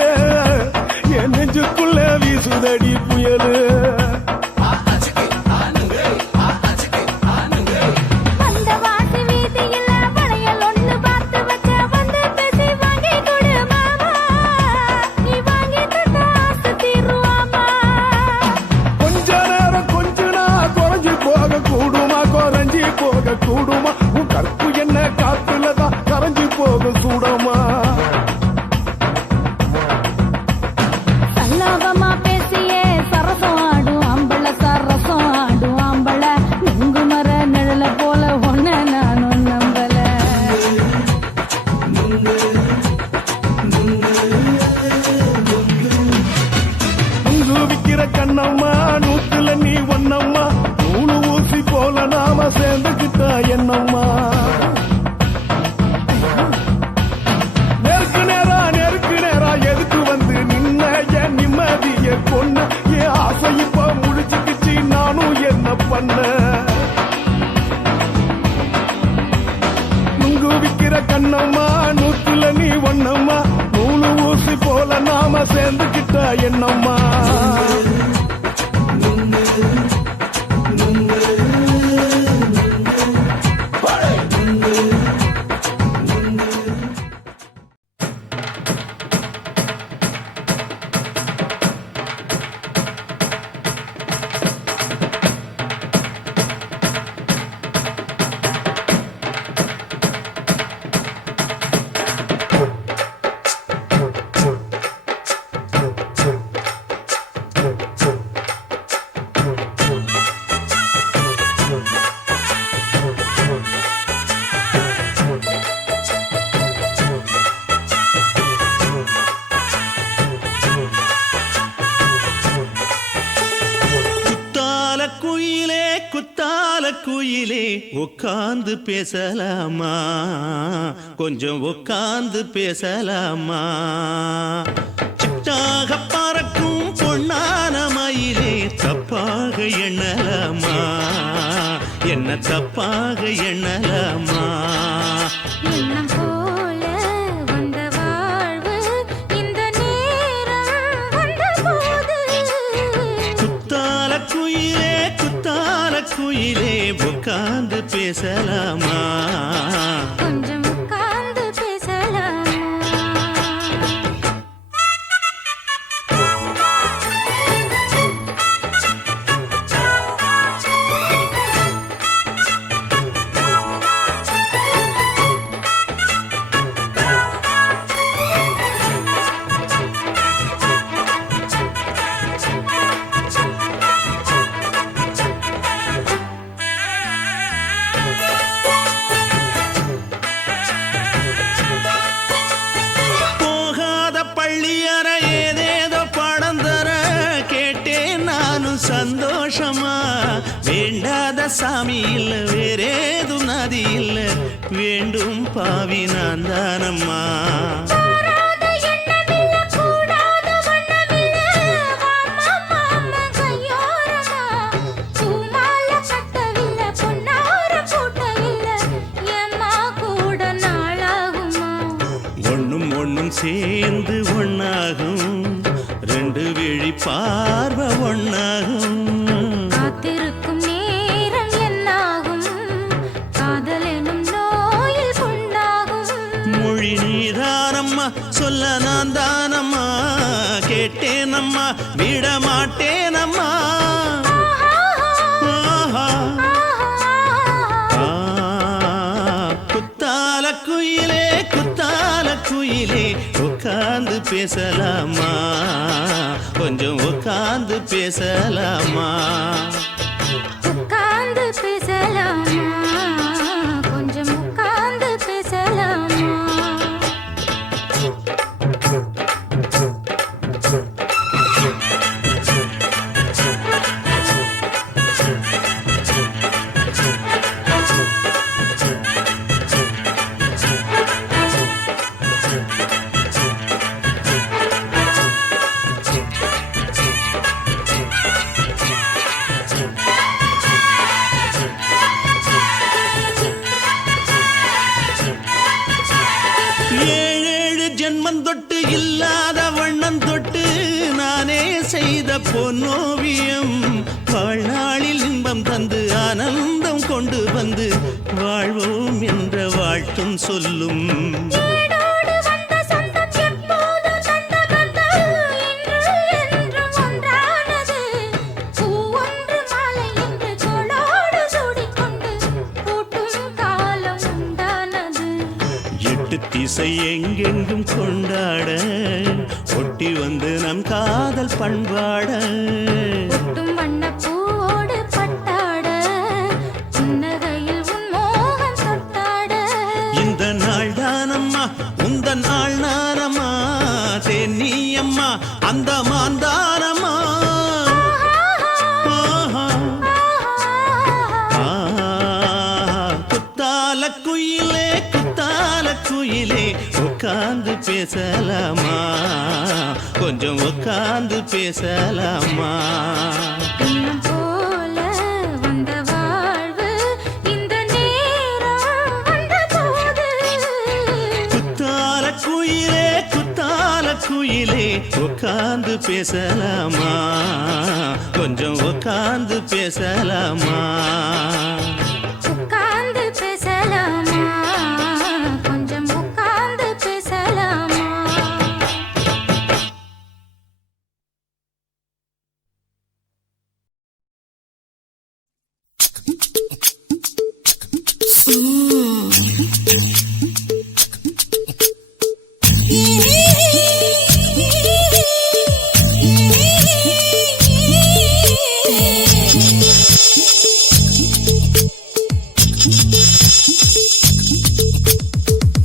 என் நெஞ்சுக்குள்ள வீசுதடி புயலு வந்த வாசி வீதியில வளையல் ஒண்ணு பார்த்து வச்ச வந்து பேசி வாங்கி கொடு மாமா நீ வாங்கி தந்த ஆசை தீருவாமா கொஞ்ச நேரம் கொஞ்ச நான் குறைஞ்சி போக கூடுமா குறைஞ்சி போக கூடுமா உன் கற்பு என்ன காத்துலதான் கரைஞ்சி போக சூடமா சல்லாபமா பேசியே சரசம் ஆடும் ஆம்பள சரசம் ஆடும் ஆம்பள நுங்கு மர நிழல போல ஒன்ன நானும் நம்பல நுங்கு விக்கிற கண்ணம்மா நூத்துல நீ ஒண்ணம்மா நூலு ஊசி போல நாம சேர்ந்துகிட்டா என்னம்மா நெருக்கு நேரா எதுக்கு வந்து நின்ன என் நிம்மதிய கொன்ன என் ஆசை இப்ப முடிச்சுக்கிச்சு நானும் என்ன பண்ண நுங்கு விக்கிற கண்ணம்மா நூத்துல நீ ஒண்ணம்மா நூலு ஊசி போல நாம சேர்ந்துகிட்டா என்னம்மா குத்தால குயிலே உட்கார்ந்து பேசலாமா கொஞ்சம் உட்கார்ந்து பேசலாமா சிட்டாக பறக்கும் பொன்னான மயிலே தப்பாக எண்ணலாமா என்ன தப்பாக எண்ணலாமா எண்ணம் போல வந்த வாழ்வு இந்த நேரம் வந்தபோது குத்தால குயிலே உட்கார்ந்து பேசலாமா கொஞ்சம் உட்கார்ந்து பேசலாமா சாமி இல்ல வேறேதும் நதி இல்ல வேண்டும் பாவி நான் தானம்மா கூடாத எண்ணமில்ல, கூடாத வண்ணமில்ல, வாம்மா மாமா கையோரமா. பூமால கட்டவில்லை, பொன்னார கூட்டவில்லை, ஏம்மா கூட நாளாகுமா? ஒண்ணும் ஒண்ணும் சேர்ந்து ஒண்ணாகும் ரெண்டு விழி பார்வை ஒண்ணாகும் காத்திருக்கும் நேரம் என்னாகும்? காதல் எனும் நோயில் புண்ணாகும். மொழி நீதானம்மா சொல்ல நான் தானம்மா கேட்டேனம்மா விட மாட்டேனம்மா ஆஹா. குத்தால குயிலே குத்தால குயிலே உட்கார்ந்து பேசலாமா கொஞ்சம் உட்கார்ந்து பேசலாமா உட்கார்ந்து பேசலாமா? கொஞ்சம் உட்கார்ந்து பேசலாமா? ஏழேழு ஜென்மம் தொட்டு இல்லாத வண்ணம் தொட்டு நானே செய்த பொன்னோவியம் வாழ்நாளில் இன்பம் தந்து ஆனந்தம் கொண்டு வந்து வாழ்வோம் என்ற வாழ்த்தும் சொல்லும் ஏடோடு வந்த சொந்தம் எப்போதும் தந்த பந்தம் இன்று என்றும் ஒன்றானது. பூ ஒன்று மாலை என்று தோளோடு சூடிக்கொண்டு பூட்டும் காலம் உண்டானது. எட்டு திசை எங்கெங்கும் கொண்டாட ஒட்டி வந்து நம் காதல் பண்பாட ஒட்டும் வண்ணப் பூவோடு பட்டாட, புன்னகையில் உன் மோகம் தொட்டாட. இந்த நாள் தானம்மா உந்த நாள் நானம்மா தென்னியம்மா அந்த மாந்தானம்மா ஆஹா. குத்தால குயிலே குத்தால குயிலே உட்கார்ந்து பேசலாமா கொஞ்சம் உட்கார்ந்து பேசலாமா இன்னும் போல வந்த வாழ்வு இந்த நேரம் வந்தபோது. குத்தால குயிலே குத்தால குயிலே உட்கார்ந்து பேசலாமா கொஞ்சம் உட்கார்ந்து பேசலாமா உட்கார்ந்து பேசலாமா? கொஞ்சம் உட்கார்ந்து பேசலாமா?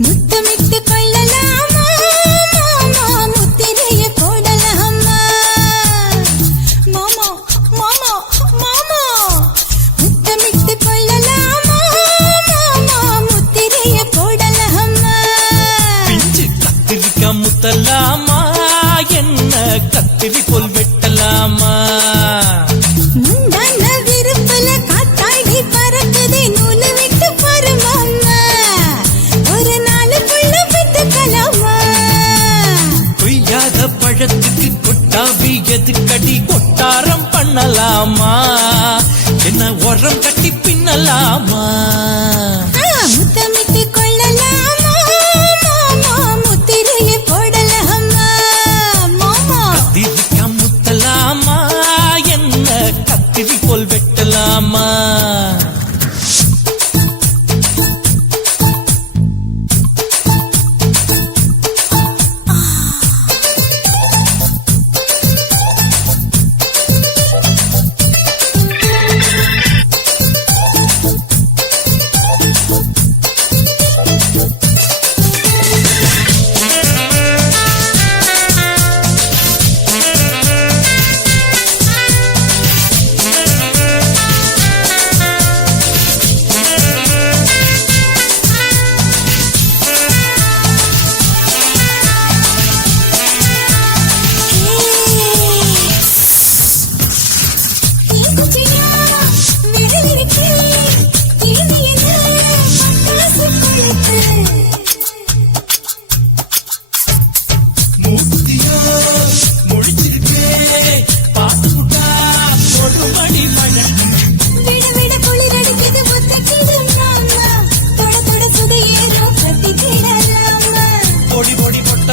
முத்தமிட்டு கொள்ளலாமா மாமா, முத்திரையை போடலாமா மாமா மாமா மாமா. முத்தமிட்டு கொள்ளலாமா மாமா, முத்திரையை போடலாமா. பிஞ்சு கத்திரிக்காய் முத்தலாமா என்ன கத்திரி போல் வெட்டலாமா முந்தான விருப்பல காத்தாடி பறக்குதே, நூலு விட்டு பாரு மாமா, ஒரு நாளுக்குள்ள விட்டுக்கலாமா. கொய்யாத பழத்துக்கு கொட்டாவி எதுக்கடி கொட்டாரம் பண்ணலாமா என்ன உரம் கட்டி பின்னலாமா முத்தமிட்டு கொள்ளலாமா மாமா, முத்திரையை போடலாமா மாமா. கத்திரிக்காய் முத்தலாமா என்ன கத்திரி போல் வெட்டலாமா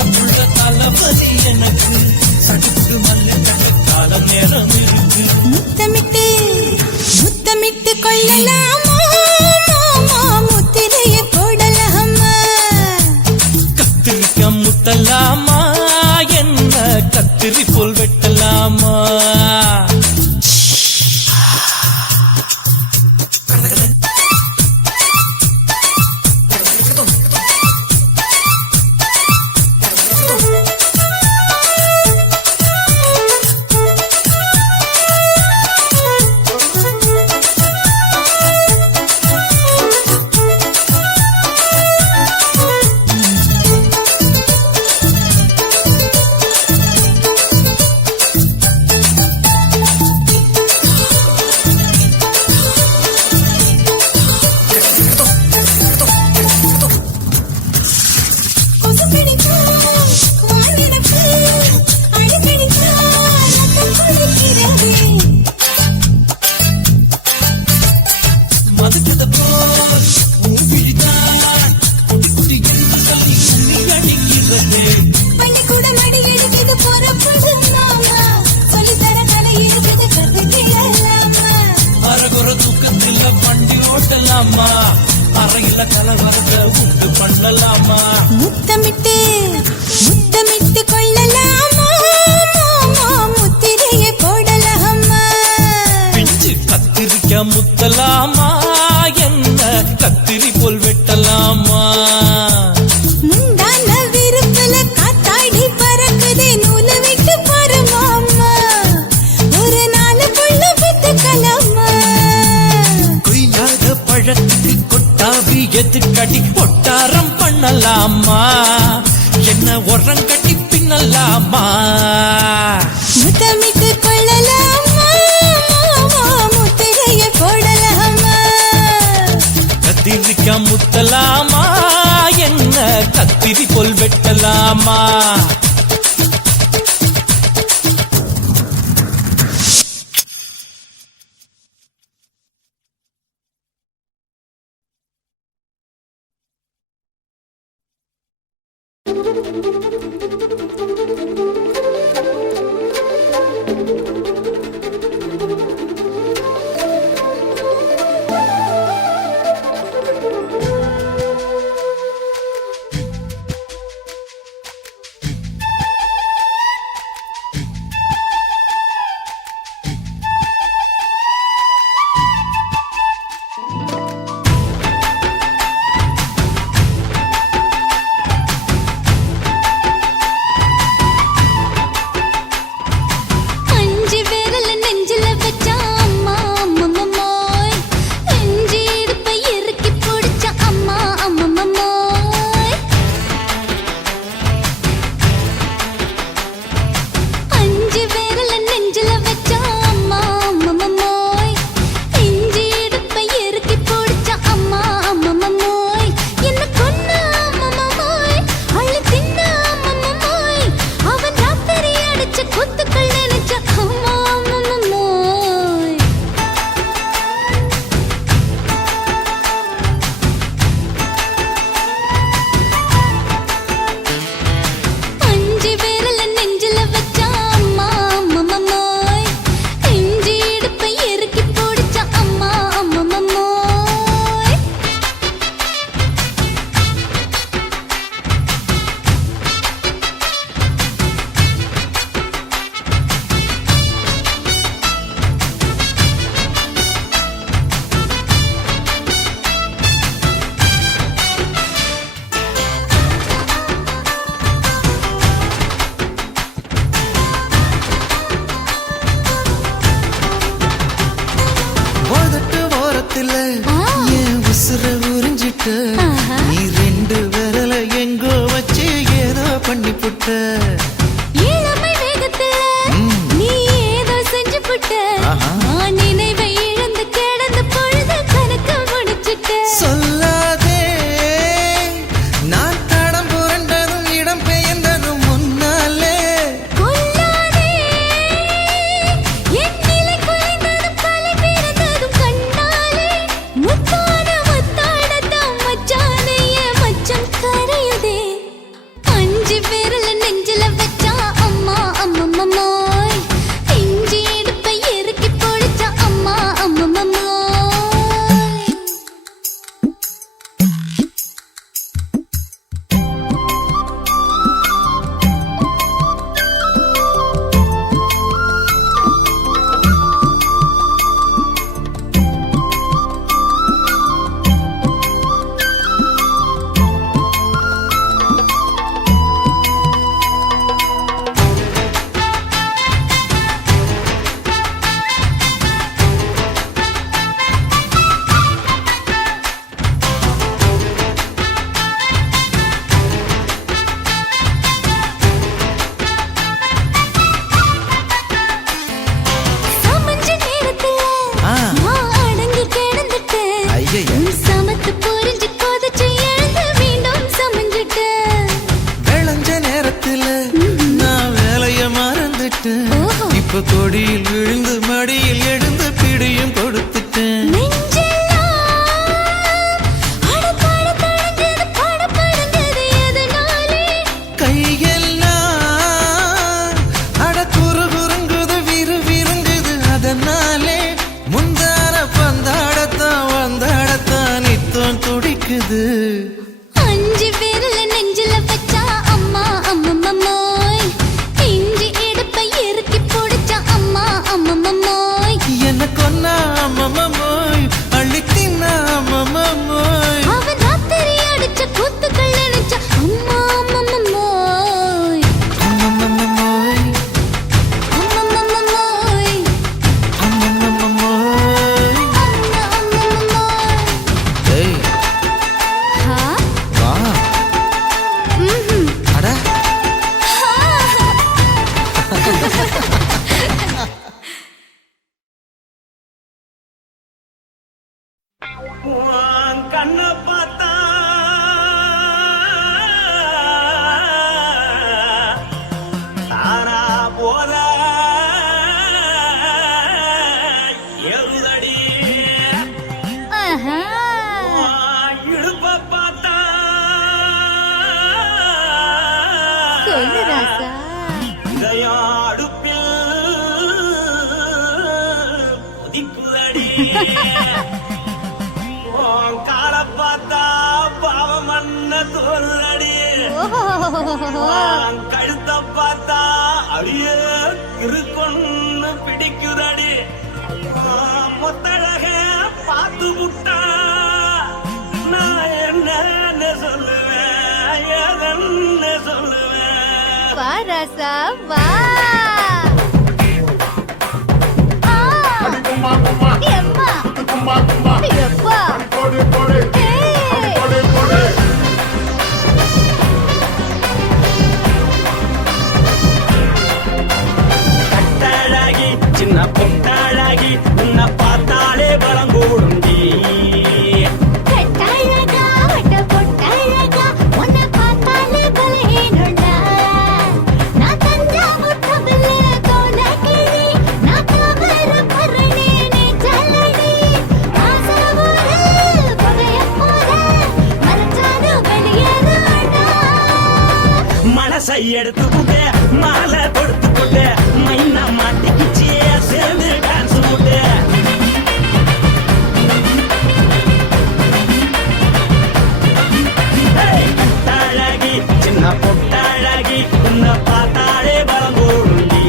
புள்ள தளபதி எனக்கு சடுக்கு மல்ல காலம் நேரம் இருக்கு முத்தமிட்டு முத்தமிட்டு கொள்ளலாமா முத்திரைய போடலாமா கத்திரிக்க முத்தலாமா என்ன கத்திரி போல் வெட்டலாமா அறையில கலவரத்தை உண்டு பண்ணலாமா முத்தமிட்டு முத்தமிட்டு கொள்ளலாமா முத்திரைய போடலாமா பிஞ்சு கத்திரிக்க முத்தலாமா என்ன கத்திரி போல் வெட்டலாமா முந்தான விருப்பல காத்தாடி பறக்குதே நூல விட்டு பரமாமா ஒரு நாள் புள்ள பெத்துக்கலாமா கொய்யாத பழத்துக்கு கொட்டாவி எதுக்கடி ஒட்டாரம் பண்ணலாமா என்ன உரங்கட்டி பின்னலாமா முத்தமிட்டு கொள்ளலாமா முத்திரைய போடலாமா கத்திரிக்க முத்தலாமா என்ன கத்திரி போல் வெட்டலாமா நீ ரெண்டு விரல எங்கோ வச்சு ஏதோ பண்ணி புட்ட இளமை வேகத்துல நீ ஏதோ செஞ்சு புட்ட நான் நினைவை இழந்து கிடந்த பொழுது கணக்கு முடிச்சிட்ட சொல்லாதே நான் தடம் புரண்டதும் இடம் பெயர்ந்ததும் முன்னாலே கொல்லாதே என் நிலை குலைந்ததும் கலை பிறந்ததும் கண்ணாலே முத்தான முத்தாடத்தான் மச்சானைய மச்சம் கரையுதே அஞ்சு விரல நெஞ்சில வச்சா அம்மா அம்மம்மம்மோய் இஞ்சி இடுப்பை இறுக்கி பொழிச்சா அம்மா அம்மம்மம்மோய் சமஞ்ச நேரத்துல நான் அடங்கி கிடந்துட்டேன் சமத்து புரிஞ்சு கொதிச்சு எழுந்து மீண்டும் சமஞ்சிட்டேன் விளைஞ்ச நேரத்துல நான் வேலைய மறந்துட்டேன் இப்ப கொடியில் விழுந்து மடியில் எழுந்து பிடியும் கொடுத்துட்டேன் நெஞ்செல்லாம் அடப்பாட தடஞ்சது படபடந்தது எதனாலே கையெல்லாம் அட குறுகுறுங்குது விறுவிறுங்குது அதனாலே முந்தான பந்தாடத்தான் வந்தாடத்தான் நித்தம் துடிக்குது அஞ்சு விரல நெஞ்சில வச்சா அம்மா அம்மம்மம்மோய் இஞ்சி இடுப்பை இறுக்கி பொடிச்சா அம்மா அம்மம்மம்மோய் என்ன கொன்னா அம்மம்மோய் அள்ளி தின்னா அம்மம்மோய் அவன் ராத்திரி அடிச்ச கூத்துக்கள் நினைச்சா அம்மா அம்மம்மம்மோய் அம்மம்மோய் அம்மம்மம்மோய் அம்மம்மோய் அம்மா அம்மம்மம்மோய் ஏய் ஹா வா ம்ஹும் அட கண்ண பார்த்தா தானா போத எருதடி ஆஹா இடுப்ப பார்த்தா சொல்லு ராசா இதயம் அடுப்பில் கொதிக்குதடி கால பார்த்தா பாவம் மண்ண தோறுதடி கழுத்த பார்த்தா அடியே இருக்குன்னு பிடிக்குதடி மொத்தழக பார்த்து விட்டா நான் என்ன சொல்லுவேன் ஏதன்னு சொல்லுவேன் வா ராசா வா ஆ எம்மா எப்பா ஏய் கட்டழகி சின்ன பொட்டழகி உன்னை பார்த்தாலே பலம் கூடுண்டி கட்டழகா வட்ட பொட்டழகா உன்னை பார்த்தாலே பலஹீனண்டா நான் தஞ்சாவூர் தவில கோலகிரி நான் கவர பரணி நீ சல்லடி ஆசரவூர் புகைய போல மறைச்சாது வெளியேறாண்டா மனசை எடுத்து புட்டு மாலை கொடுத்து புட்டு மைனா மாட்டிக்கிச்சு சேர்ந்து டான்ஸ் புட்டு கட்டழகி சின்ன பொட்டழகி உன்னை பார்த்தாலே பலம் கூடுண்டி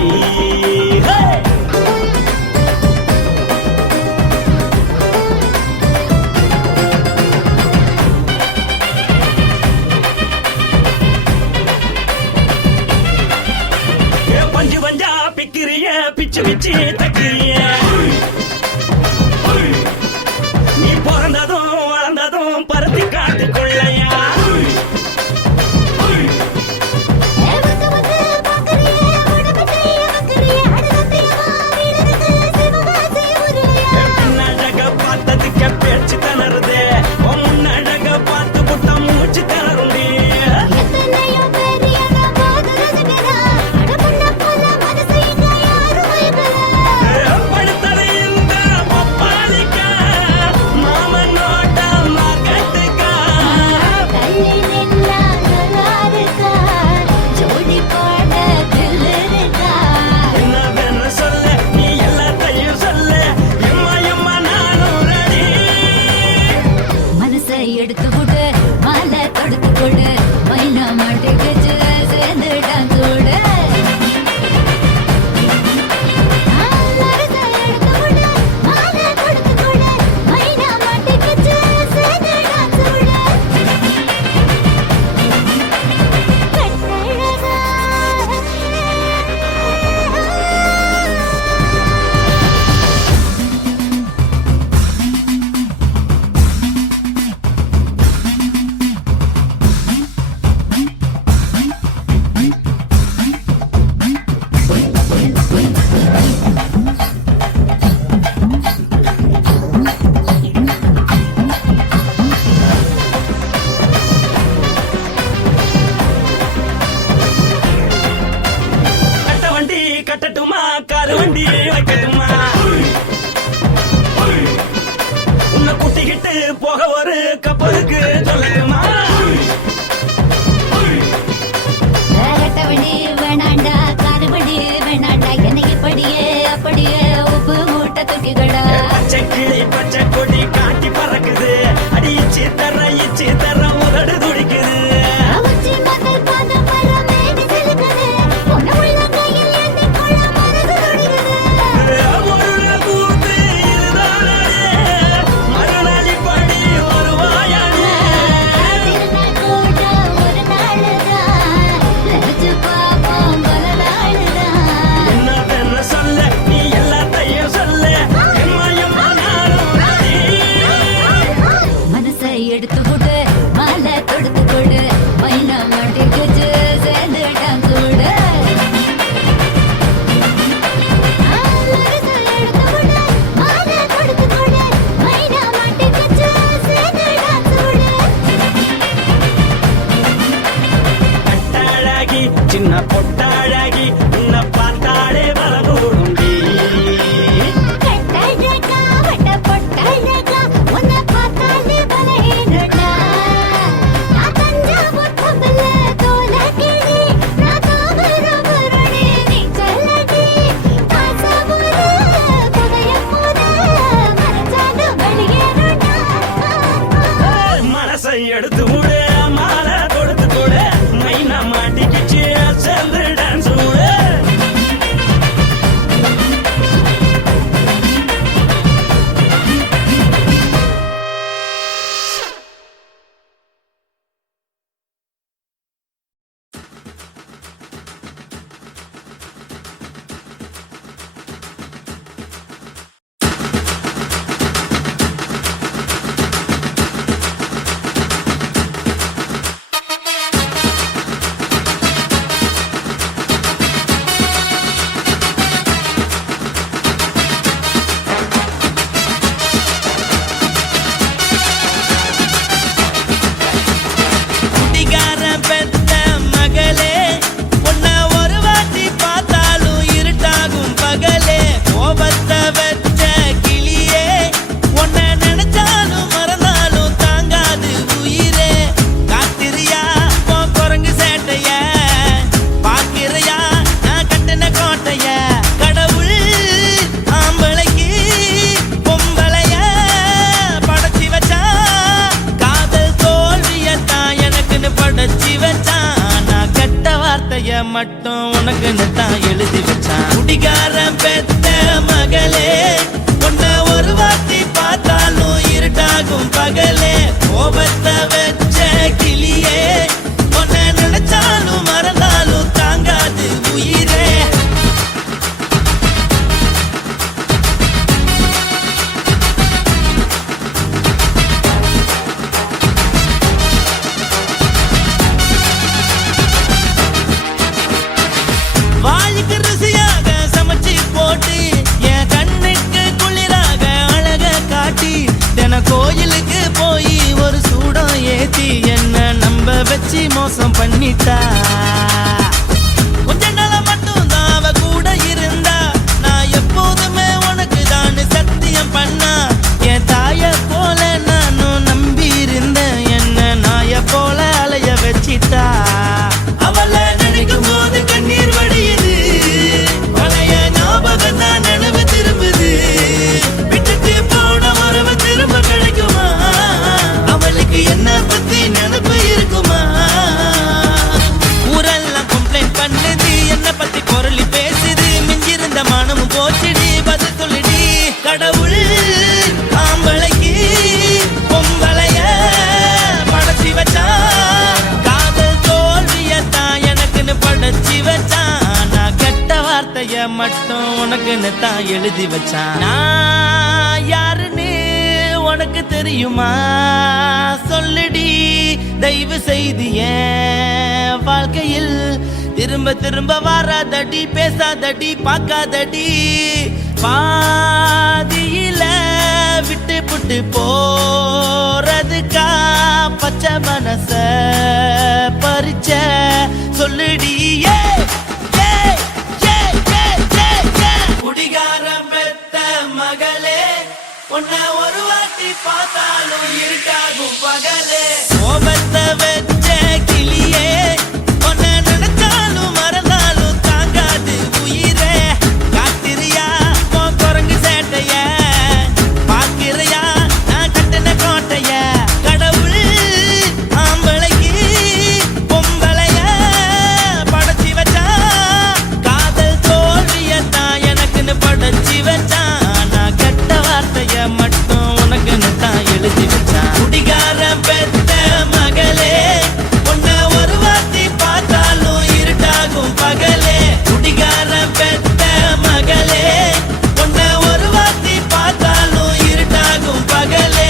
பஞ்சு பஞ்சா பிக்கிறிய பிச்சு பிச்சு தக்கிறிய நீ பிறந்ததும் வளர்ந்ததும் பருத்தி காட்டு கொள்ளையா வந்து வந்து பாக்கறியே உடம்பு கைய வக்கறியே அடகத்தையா வீரருக்கு சிவகாசி உருளையா பின்னழக பார்த்ததுக்கு பேச்சு தளருது முன்னழக பார்த்து புட்ட மூச்சு தளருண்டி எத்தனையோ பெரிய நான் பாது ரசிகரா அட பொண்ண போல மனசை யாரும் வைக்கல கால் வண்டி வைக்கட்டுமா உன்னை கூட்டிக்கிட்டு போக ஒரு கப்பலுக்கு சொல்லட்டுமா கட்டவண்டி வேணாண்டா காதுபடி வேணாண்டா எனக்கு படியே அப்படியே உப்பு மூட்டை தூக்கிக்கடா பச்சை கிளி பச்சை கொடி காட்டி பறக்குது அடி இச்சி தர உதடு துடிக்குது உச்சி மகள் பாதம் வர மேனி சிலுக்குது உன்னை உள்ள கையில் ஏந்தி கொள்ள மனசு துடிக்குது ஒரு கூத்து இதுதானே மறுநாளி படி வருவாயானே திருநாள் கூட ஒரு நாளுதான் நினைச்சு பாப்போம் பல நாளுதான் என்ன பெற சொல்ல நீ எல்லாத்தையும் சொல்ல எம்மா நானும் ராணி. மனசை எடுத்து கொடு மாலை தொடுத்து கொடு மைனா மாட்டிக்கு சேர்ந்துட்டான் கூட மனசை எடுத்து கொடு மாலை தொடுத்து கொடு மைனா மாட்டிக்கு சேர்ந்துட்டான் கூட கட்டாழகி சின்ன பொட்டாழகி உன்னை பார்த்தாலே வரகூடுண்டி கட்டழகா வட்ட பொட்டழகா உன்னை பார்த்தாலே பலஹீனடா நான் தஞ்சாவூர் கப்பல்ல தோலகிரி நான் தாமிரபரணி நீ சொல்லடி காசாவூர் கதையப்போது மறைச்சாலும் வெளியேறடா மனசை எடுத்து விடு மாலை தொடுத்து கொடு மைனா மாட்டிக்கிச்சு சேர்ந்து டான்ஸ் விடு குடிகாரன் பெத்த மகளே உன்னை ஒரு வாட்டி பார்த்தாலும் இருட்டாகும் பகலே கோபத்தை வச்ச கிளியே உன்னை நினைச்சாலும் மறந்தாலும் தாங்காது உயிரே காத்திரியா உன் குரங்கு சேட்டைய பாக்கிறையா நான் கட்டின கோட்டைய கடவுள் ஆம்பளைக்கு பொம்பளைய படைச்சி வச்சா காதல் தோல்வியத்தான் எனக்குன்னு படைச்சி வச்சான் நான் கெட்ட வார்த்தைய மட்டும் உனக்குன்னு தான் எழுதி வச்சான் குடிகாரன் பெத்த மகளே உன்னை ஒரு வாட்டி பார்த்தாலும் இருட்டாகும் பகலே கோபத்தை வச்ச கிளியே உன்னை நினைச்சாலும் மறந்தாலும் தாங்காது உயிரே வாய்க்கு ருசியாக சமைச்சு போட்டு என் கண்ணுக்கு குளிராக அழக காட்டி தின கோயிலுக்கு போய் ஒரு சூடம் ஏத்தி என்ன நம்ப வச்சு மோசம் பண்ணிட்டா கொஞ்ச நாள மட்டும் தான் அவ கூட இருந்தா நான் எப்போதுமே உனக்கு தான் சத்தியம் பண்ணா என் தாய போல நானும் நம்பி இருந்தேன் என்ன நாய போல அலைய வச்சிட்டா அவளை நினைக்கும் போது கண்ணீர் வடியுது பழைய ஞாபகம் தான் நினைவு திரும்புது விட்டுட்டு போன உறவு திரும்ப கிடைக்குமா அவளுக்கு என்ன பத்தி நினைப்பு இருக்குமா ஊரெல்லாம் கம்ப்ளைண்ட் பண்ணுது என்ன பத்தி பொருளி பேசுது மிஞ்சிருந்த மானமும் போச்சுடி பதில் சொல்லுடி கடவுள் ஆம்பளைக்கு பொம்பளைய படைச்சி வச்சா காதல் தோல்வியத்தான் எனக்குன்னு படைச்சி வச்சான் நான் கெட்ட வார்த்தைய மட்டும் உனக்குன்னு தான் எழுதி வச்சான் நான் யாருன்னு உனக்கு தெரியுமா சொல்லுடி தயவு செய்து என் வாழ்க்கையில் திரும்ப திரும்ப வராதடி பேசாதடி பார்க்காதடி பாதியில விட்டு புட்டு போறதுக்கா பச்சை மனச பறிச்ச சொல்லுடி பார்த்தாலும் இருட்டாகும் பகலே கோபத்தை வச்ச கிளியே உன்னை நினைச்சாலும் மறந்தாலும் தாங்காது உயிரே காத்திரியா உன் குரங்கு சேட்டைய பாக்கிறையா நான் கட்டின கோட்டைய கடவுள் ஆம்பளைக்கு பொம்பளைய படைச்சி வச்சா காதல் தோல்வியத்தான் எனக்குன்னு படைச்சி வச்சான் நான் கெட்ட வார்த்தைய மட்டும் உனக்குன்னு தான் எழுதி வச்சான் குடிகார பெத்த மகளே உன்னை ஒரு வார்த்தை பார்த்தாலும் இருட்டாகும் பகலே குடிகார பெத்த மகளே உன்னை ஒரு வார்த்தை பார்த்தாலும் இருட்டாகும் பகலே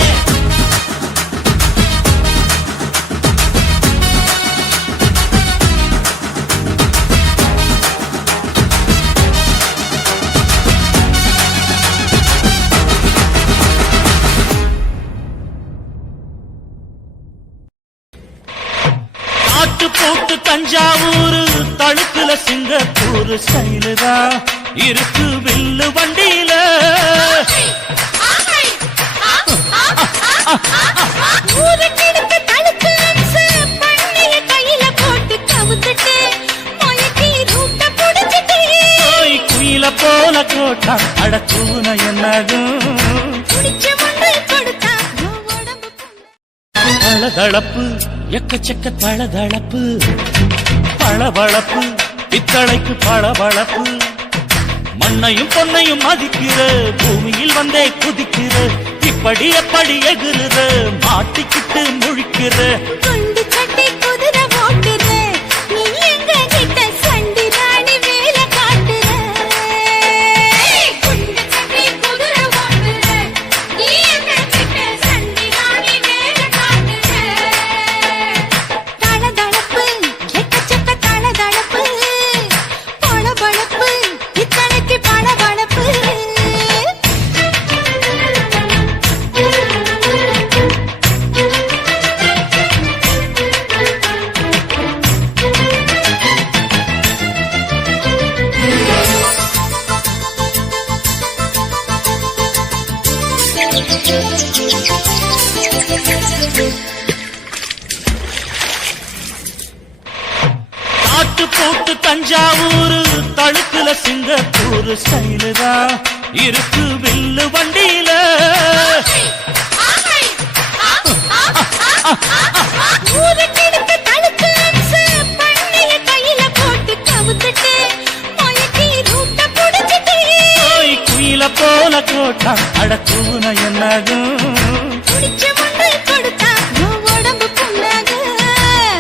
ஆட்டு போட்டு தஞ்சாவூர் தழுக்குல சிங்கப்பூர் ஸ்டைலு தான் இருக்கு வில்லு வண்டியில ஊருக்கெடுத்து தடுத்து அம்சு பண்ணிய கையில போட்டு கவுத்துட்டு மயக்கி ரூட்ட புடிச்சிட்டு போய் குயில போல கோட்டா அடக்கூன என்னதும் குடிச்ச மண்ணு கொடுத்தா உடம்பு பளதளப்பு எக்கச்சக்க பளதளப்பு பளபளப்பு பித்தளைக்கு பளபளப்பு மண்ணையும் பொன்னையும் மதிக்கிற பூமியில் வந்தே குதிக்கிற இப்படி எப்படி எகுறுற மாட்டிக்கிட்டு முழிக்கிற குண்டு சட்டி குதிரை ஓட்டுற நீ எங்க கிட்ட சண்டி ராணி வேலை காட்டுற குண்டு சட்டி குதிரை ஓட்டுற நீ எங்க கிட்ட சண்டி ராணி வேலை காட்டுற தளதளப்பு எக்கச்சக்க தளதளப்பு பளபளப்பு இத்தனைக்கு பளபளப்பு ஆட்டு போட்டு தஞ்சாவூர் தழுக்குல சிங்கப்பூர் ஸ்டைலு தான் இருக்கு வில்லு வண்டியில ஊருக்கெடுத்து தடுத்து அம்சு பண்ணிய கையில போட்டு கவுத்துட்டு மயக்கி ரூட்ட புடிச்சிட்டு போய் குயில போல கோட்டா அடக்கூன என்னதும் குடிச்ச மண்ணு கொடுத்தா உடம்பு புண்ணாக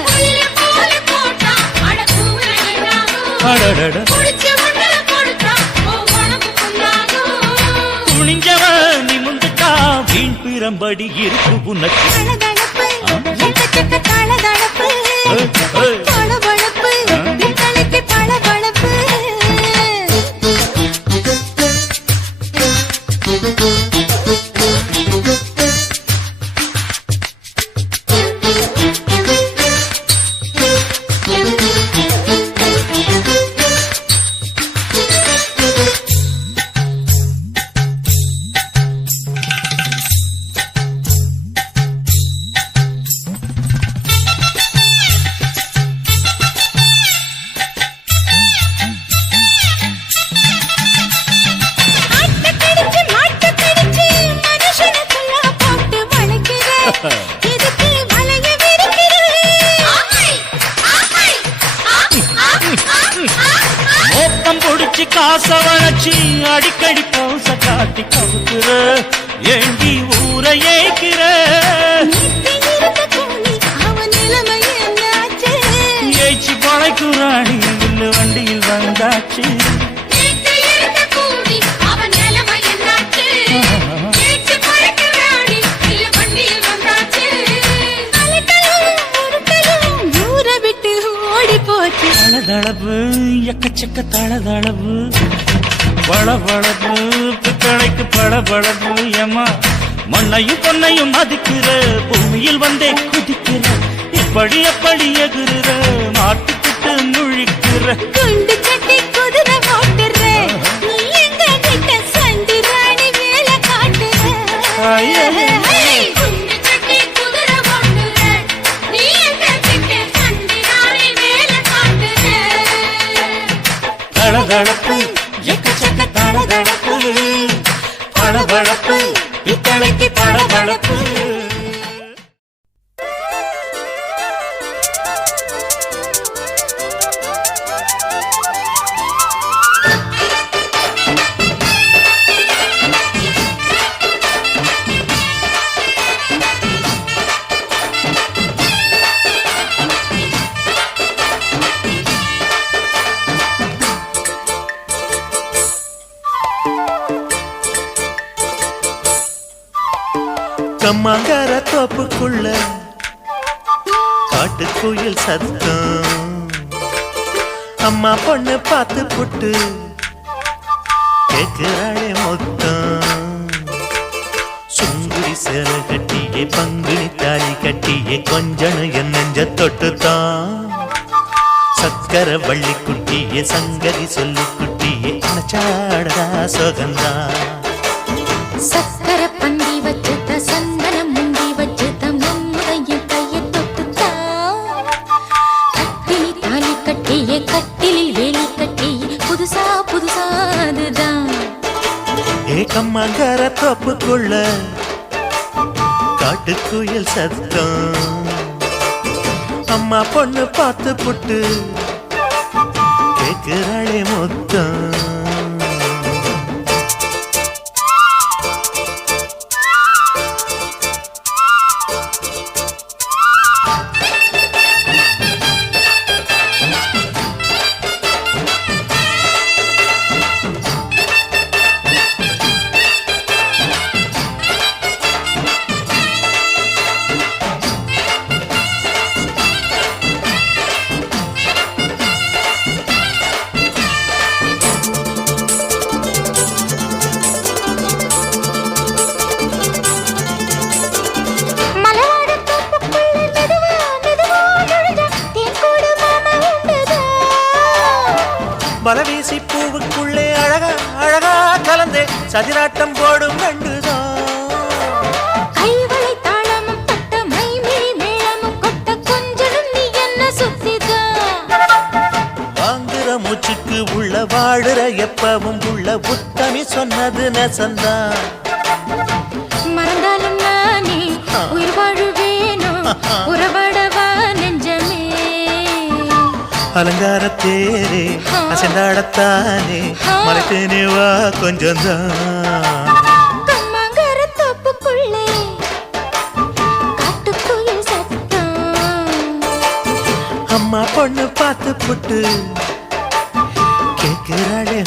குயில போல போட்டா அடக்கூன என்னாகும் அடடட குடிச்ச மண்ணு கொடுத்தா உடம்பு புண்ணாக துணிஞ்சவன் நிமிந்துட்டா வீண் பிறம்படி இருக்கு உனக்கு தளதளப்பு எக்கச்சக்க தளதளப்பு பளபளப்பு இத்தனைக்கு பளபளப்பு ஆட்டக்கடிச்சு மாட்டக்கடிச்சு மனுஷனுக்குள்ள போட்டு வளைக்கிற எதுக்கு வளைய விரிக்கிற மோப்பம் பொடிச்சு காச வளைச்சு அடிக்கடி பௌச காட்டி கவுக்குற ஏண்டி ஊரை ஏய்க்கிற நீத்தி இருக்க கூலி அவன் நிலைமை என்னாச்சு ஏய்ச்சி பழைக்குறாணி வில்லு வண்டியில் வந்தாச்சு நீத்தி இருக்க கூலி அவன் நிலைமை என்னாச்சு ஏச்சு பறக்க ராணி இல்ல வண்டியில் வந்தாச்சு அலட்டலும் உருட்டலும் ஊரை விட்டு ஓடி போச்சு தளதளவு எக்கச்சக்க தளதளவு பளபளப்பு பித்தளைக்கு பளபளப்பு ஏமா மண்ணையும் பொன்னையும் மதிக்கிற பூமியில் வந்தே குதிக்கிற இப்படி எப்படி எகுறுற மாட்டுக்கிட்டு முழிக்கிற குண்டு சட்டி குதிரை ஓட்டுற நீ எங்க கிட்ட சண்டி ராணி வேலை காட்டுற ஐயே. தளதளப்பு எக்கச்சக்க தளதளப்பு பளபளப்பு பித்தளைக்கு பளபளப்பு. கம்மாங்கார தோப்புக்குள்ள காட்டுக்குயில் சத்தம் அம்மா பொண்ணு பார்த்து புட்டு கேக்குறாளே மொத்தம் சுங்குடி சேலை கட்டியே பங்குனி தாலி கட்டியே கொஞ்சனும் என் நெஞ்ச தொட்டுத்தான் சக்கர வள்ளி குட்டியே சங்கதி சொல்லு குட்டியே அணைச்சாடதா சோகந்தான் சக்கர பந்தி வச்சுட்ட சந்தனம் முந்தி வச்சுட்ட மம்முடைய கைய தொட்டுட்டா கட்டிலி தாலி கட்டியே கட்டிலில் வேலி கட்டியே புதுசா புதுசா அதுதான் ஏகம்மாங்கார தோப்புக்குள்ள காட்டுக்குயில் சத்தம் அம்மா பொண்ணு பார்த்து புட்டு கேக்குறாளே மொத்தம் பலவீசி பூவுக்குள்ளே அழகா அழகா கலந்தே சதிராட்டம் போடும் ரெண்டுதான் கைவளை தாளமும் தட்ட மைமிழி மேளமும் கொட்ட கொஞ்சனும் நீ என்ன சுத்திதான் வாங்குற மூச்சுக்கு உள்ள வாடுற எப்பவும் உள்ள புத்தமி சொன்னது நெசந்தான் மறந்தாலும் நானே உயிர் வாழுவேனோ உறவாடவா நெஞ்சமே அலங்கார தேரே அசைந்தாடத்தானே மறைத்தேனே வா கொஞ்சம் தான் கம்மாங்கார தோப்புக்குள்ளே காட்டுக்குயில் சத்தம் அம்மா பொண்ணு பார்த்து புட்டு கேட்கிறாளே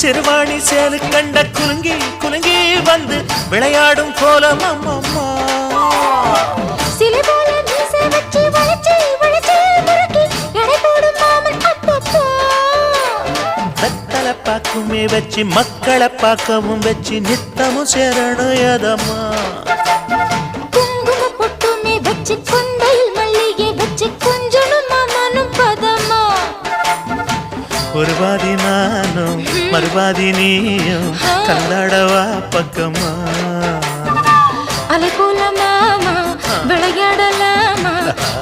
சிறுவாணி சேலு கண்ட குலுங்கி குலுங்கி வந்து விளையாடும் கோலம் அம்மம்மா சிலை போல மீசை வச்சு வளைச்சு வளைச்சு முறுக்கி எடை போடும் மாமன் அப்பப்போ வெத்தலை பாக்குமே வச்சு மக்களை பார்க்கவும் வச்சு நித்தமும் சேரணும் எதம்மா குங்கும பொட்டுமே வச்சு கொண்டையில் மல்லிகை வச்சு கொஞ்சனும் மாமனும் பதமா ஒரு பாதி நானும் மறுபாதி நீயும் கல்லாடவா பக்கமா அலை போல மாமா விளையாடலாமா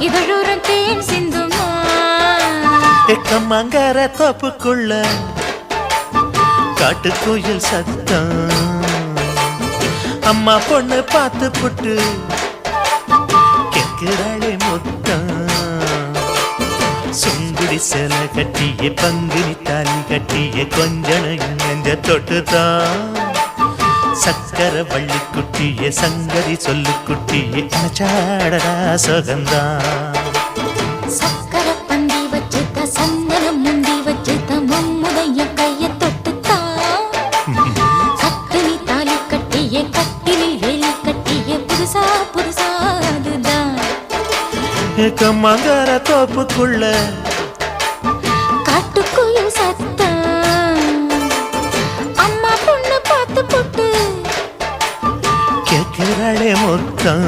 இதழூரம் தேன் சிந்துமா எக்கம்மாங்கார தோப்புக்குள்ள காட்டுக்குயில் சத்தம் அம்மா பொண்ணு பார்த்து புட்டு கேட்கிறாளே மொத்தம் சுங்குடி சேலை கட்டிய பங்குனி தாலி கட்டிய கொஞ்சனும் நெஞ்ச தொட்டுதான் சக்கர வள்ளி குட்டிய சங்கதி சொல்லு குட்டிய அணைச்சாடடா சோகந்தான் சக்கர பந்தி வச்சுட்ட சந்தனம் முந்தி வச்சுட்ட மம்முடைய கைய தொட்டுத்தான் கட்டிலி தாலி கட்டிய கட்டிலில் வேலி கட்டிய புதுசா புதுசா அது கம்மங்கர தோப்புக்குள்ள காட்டுக்குயில் சத்தம் அம்மா பொண்ணு பார்த்து போட்டு கேட்கிறாளே மொத்தம்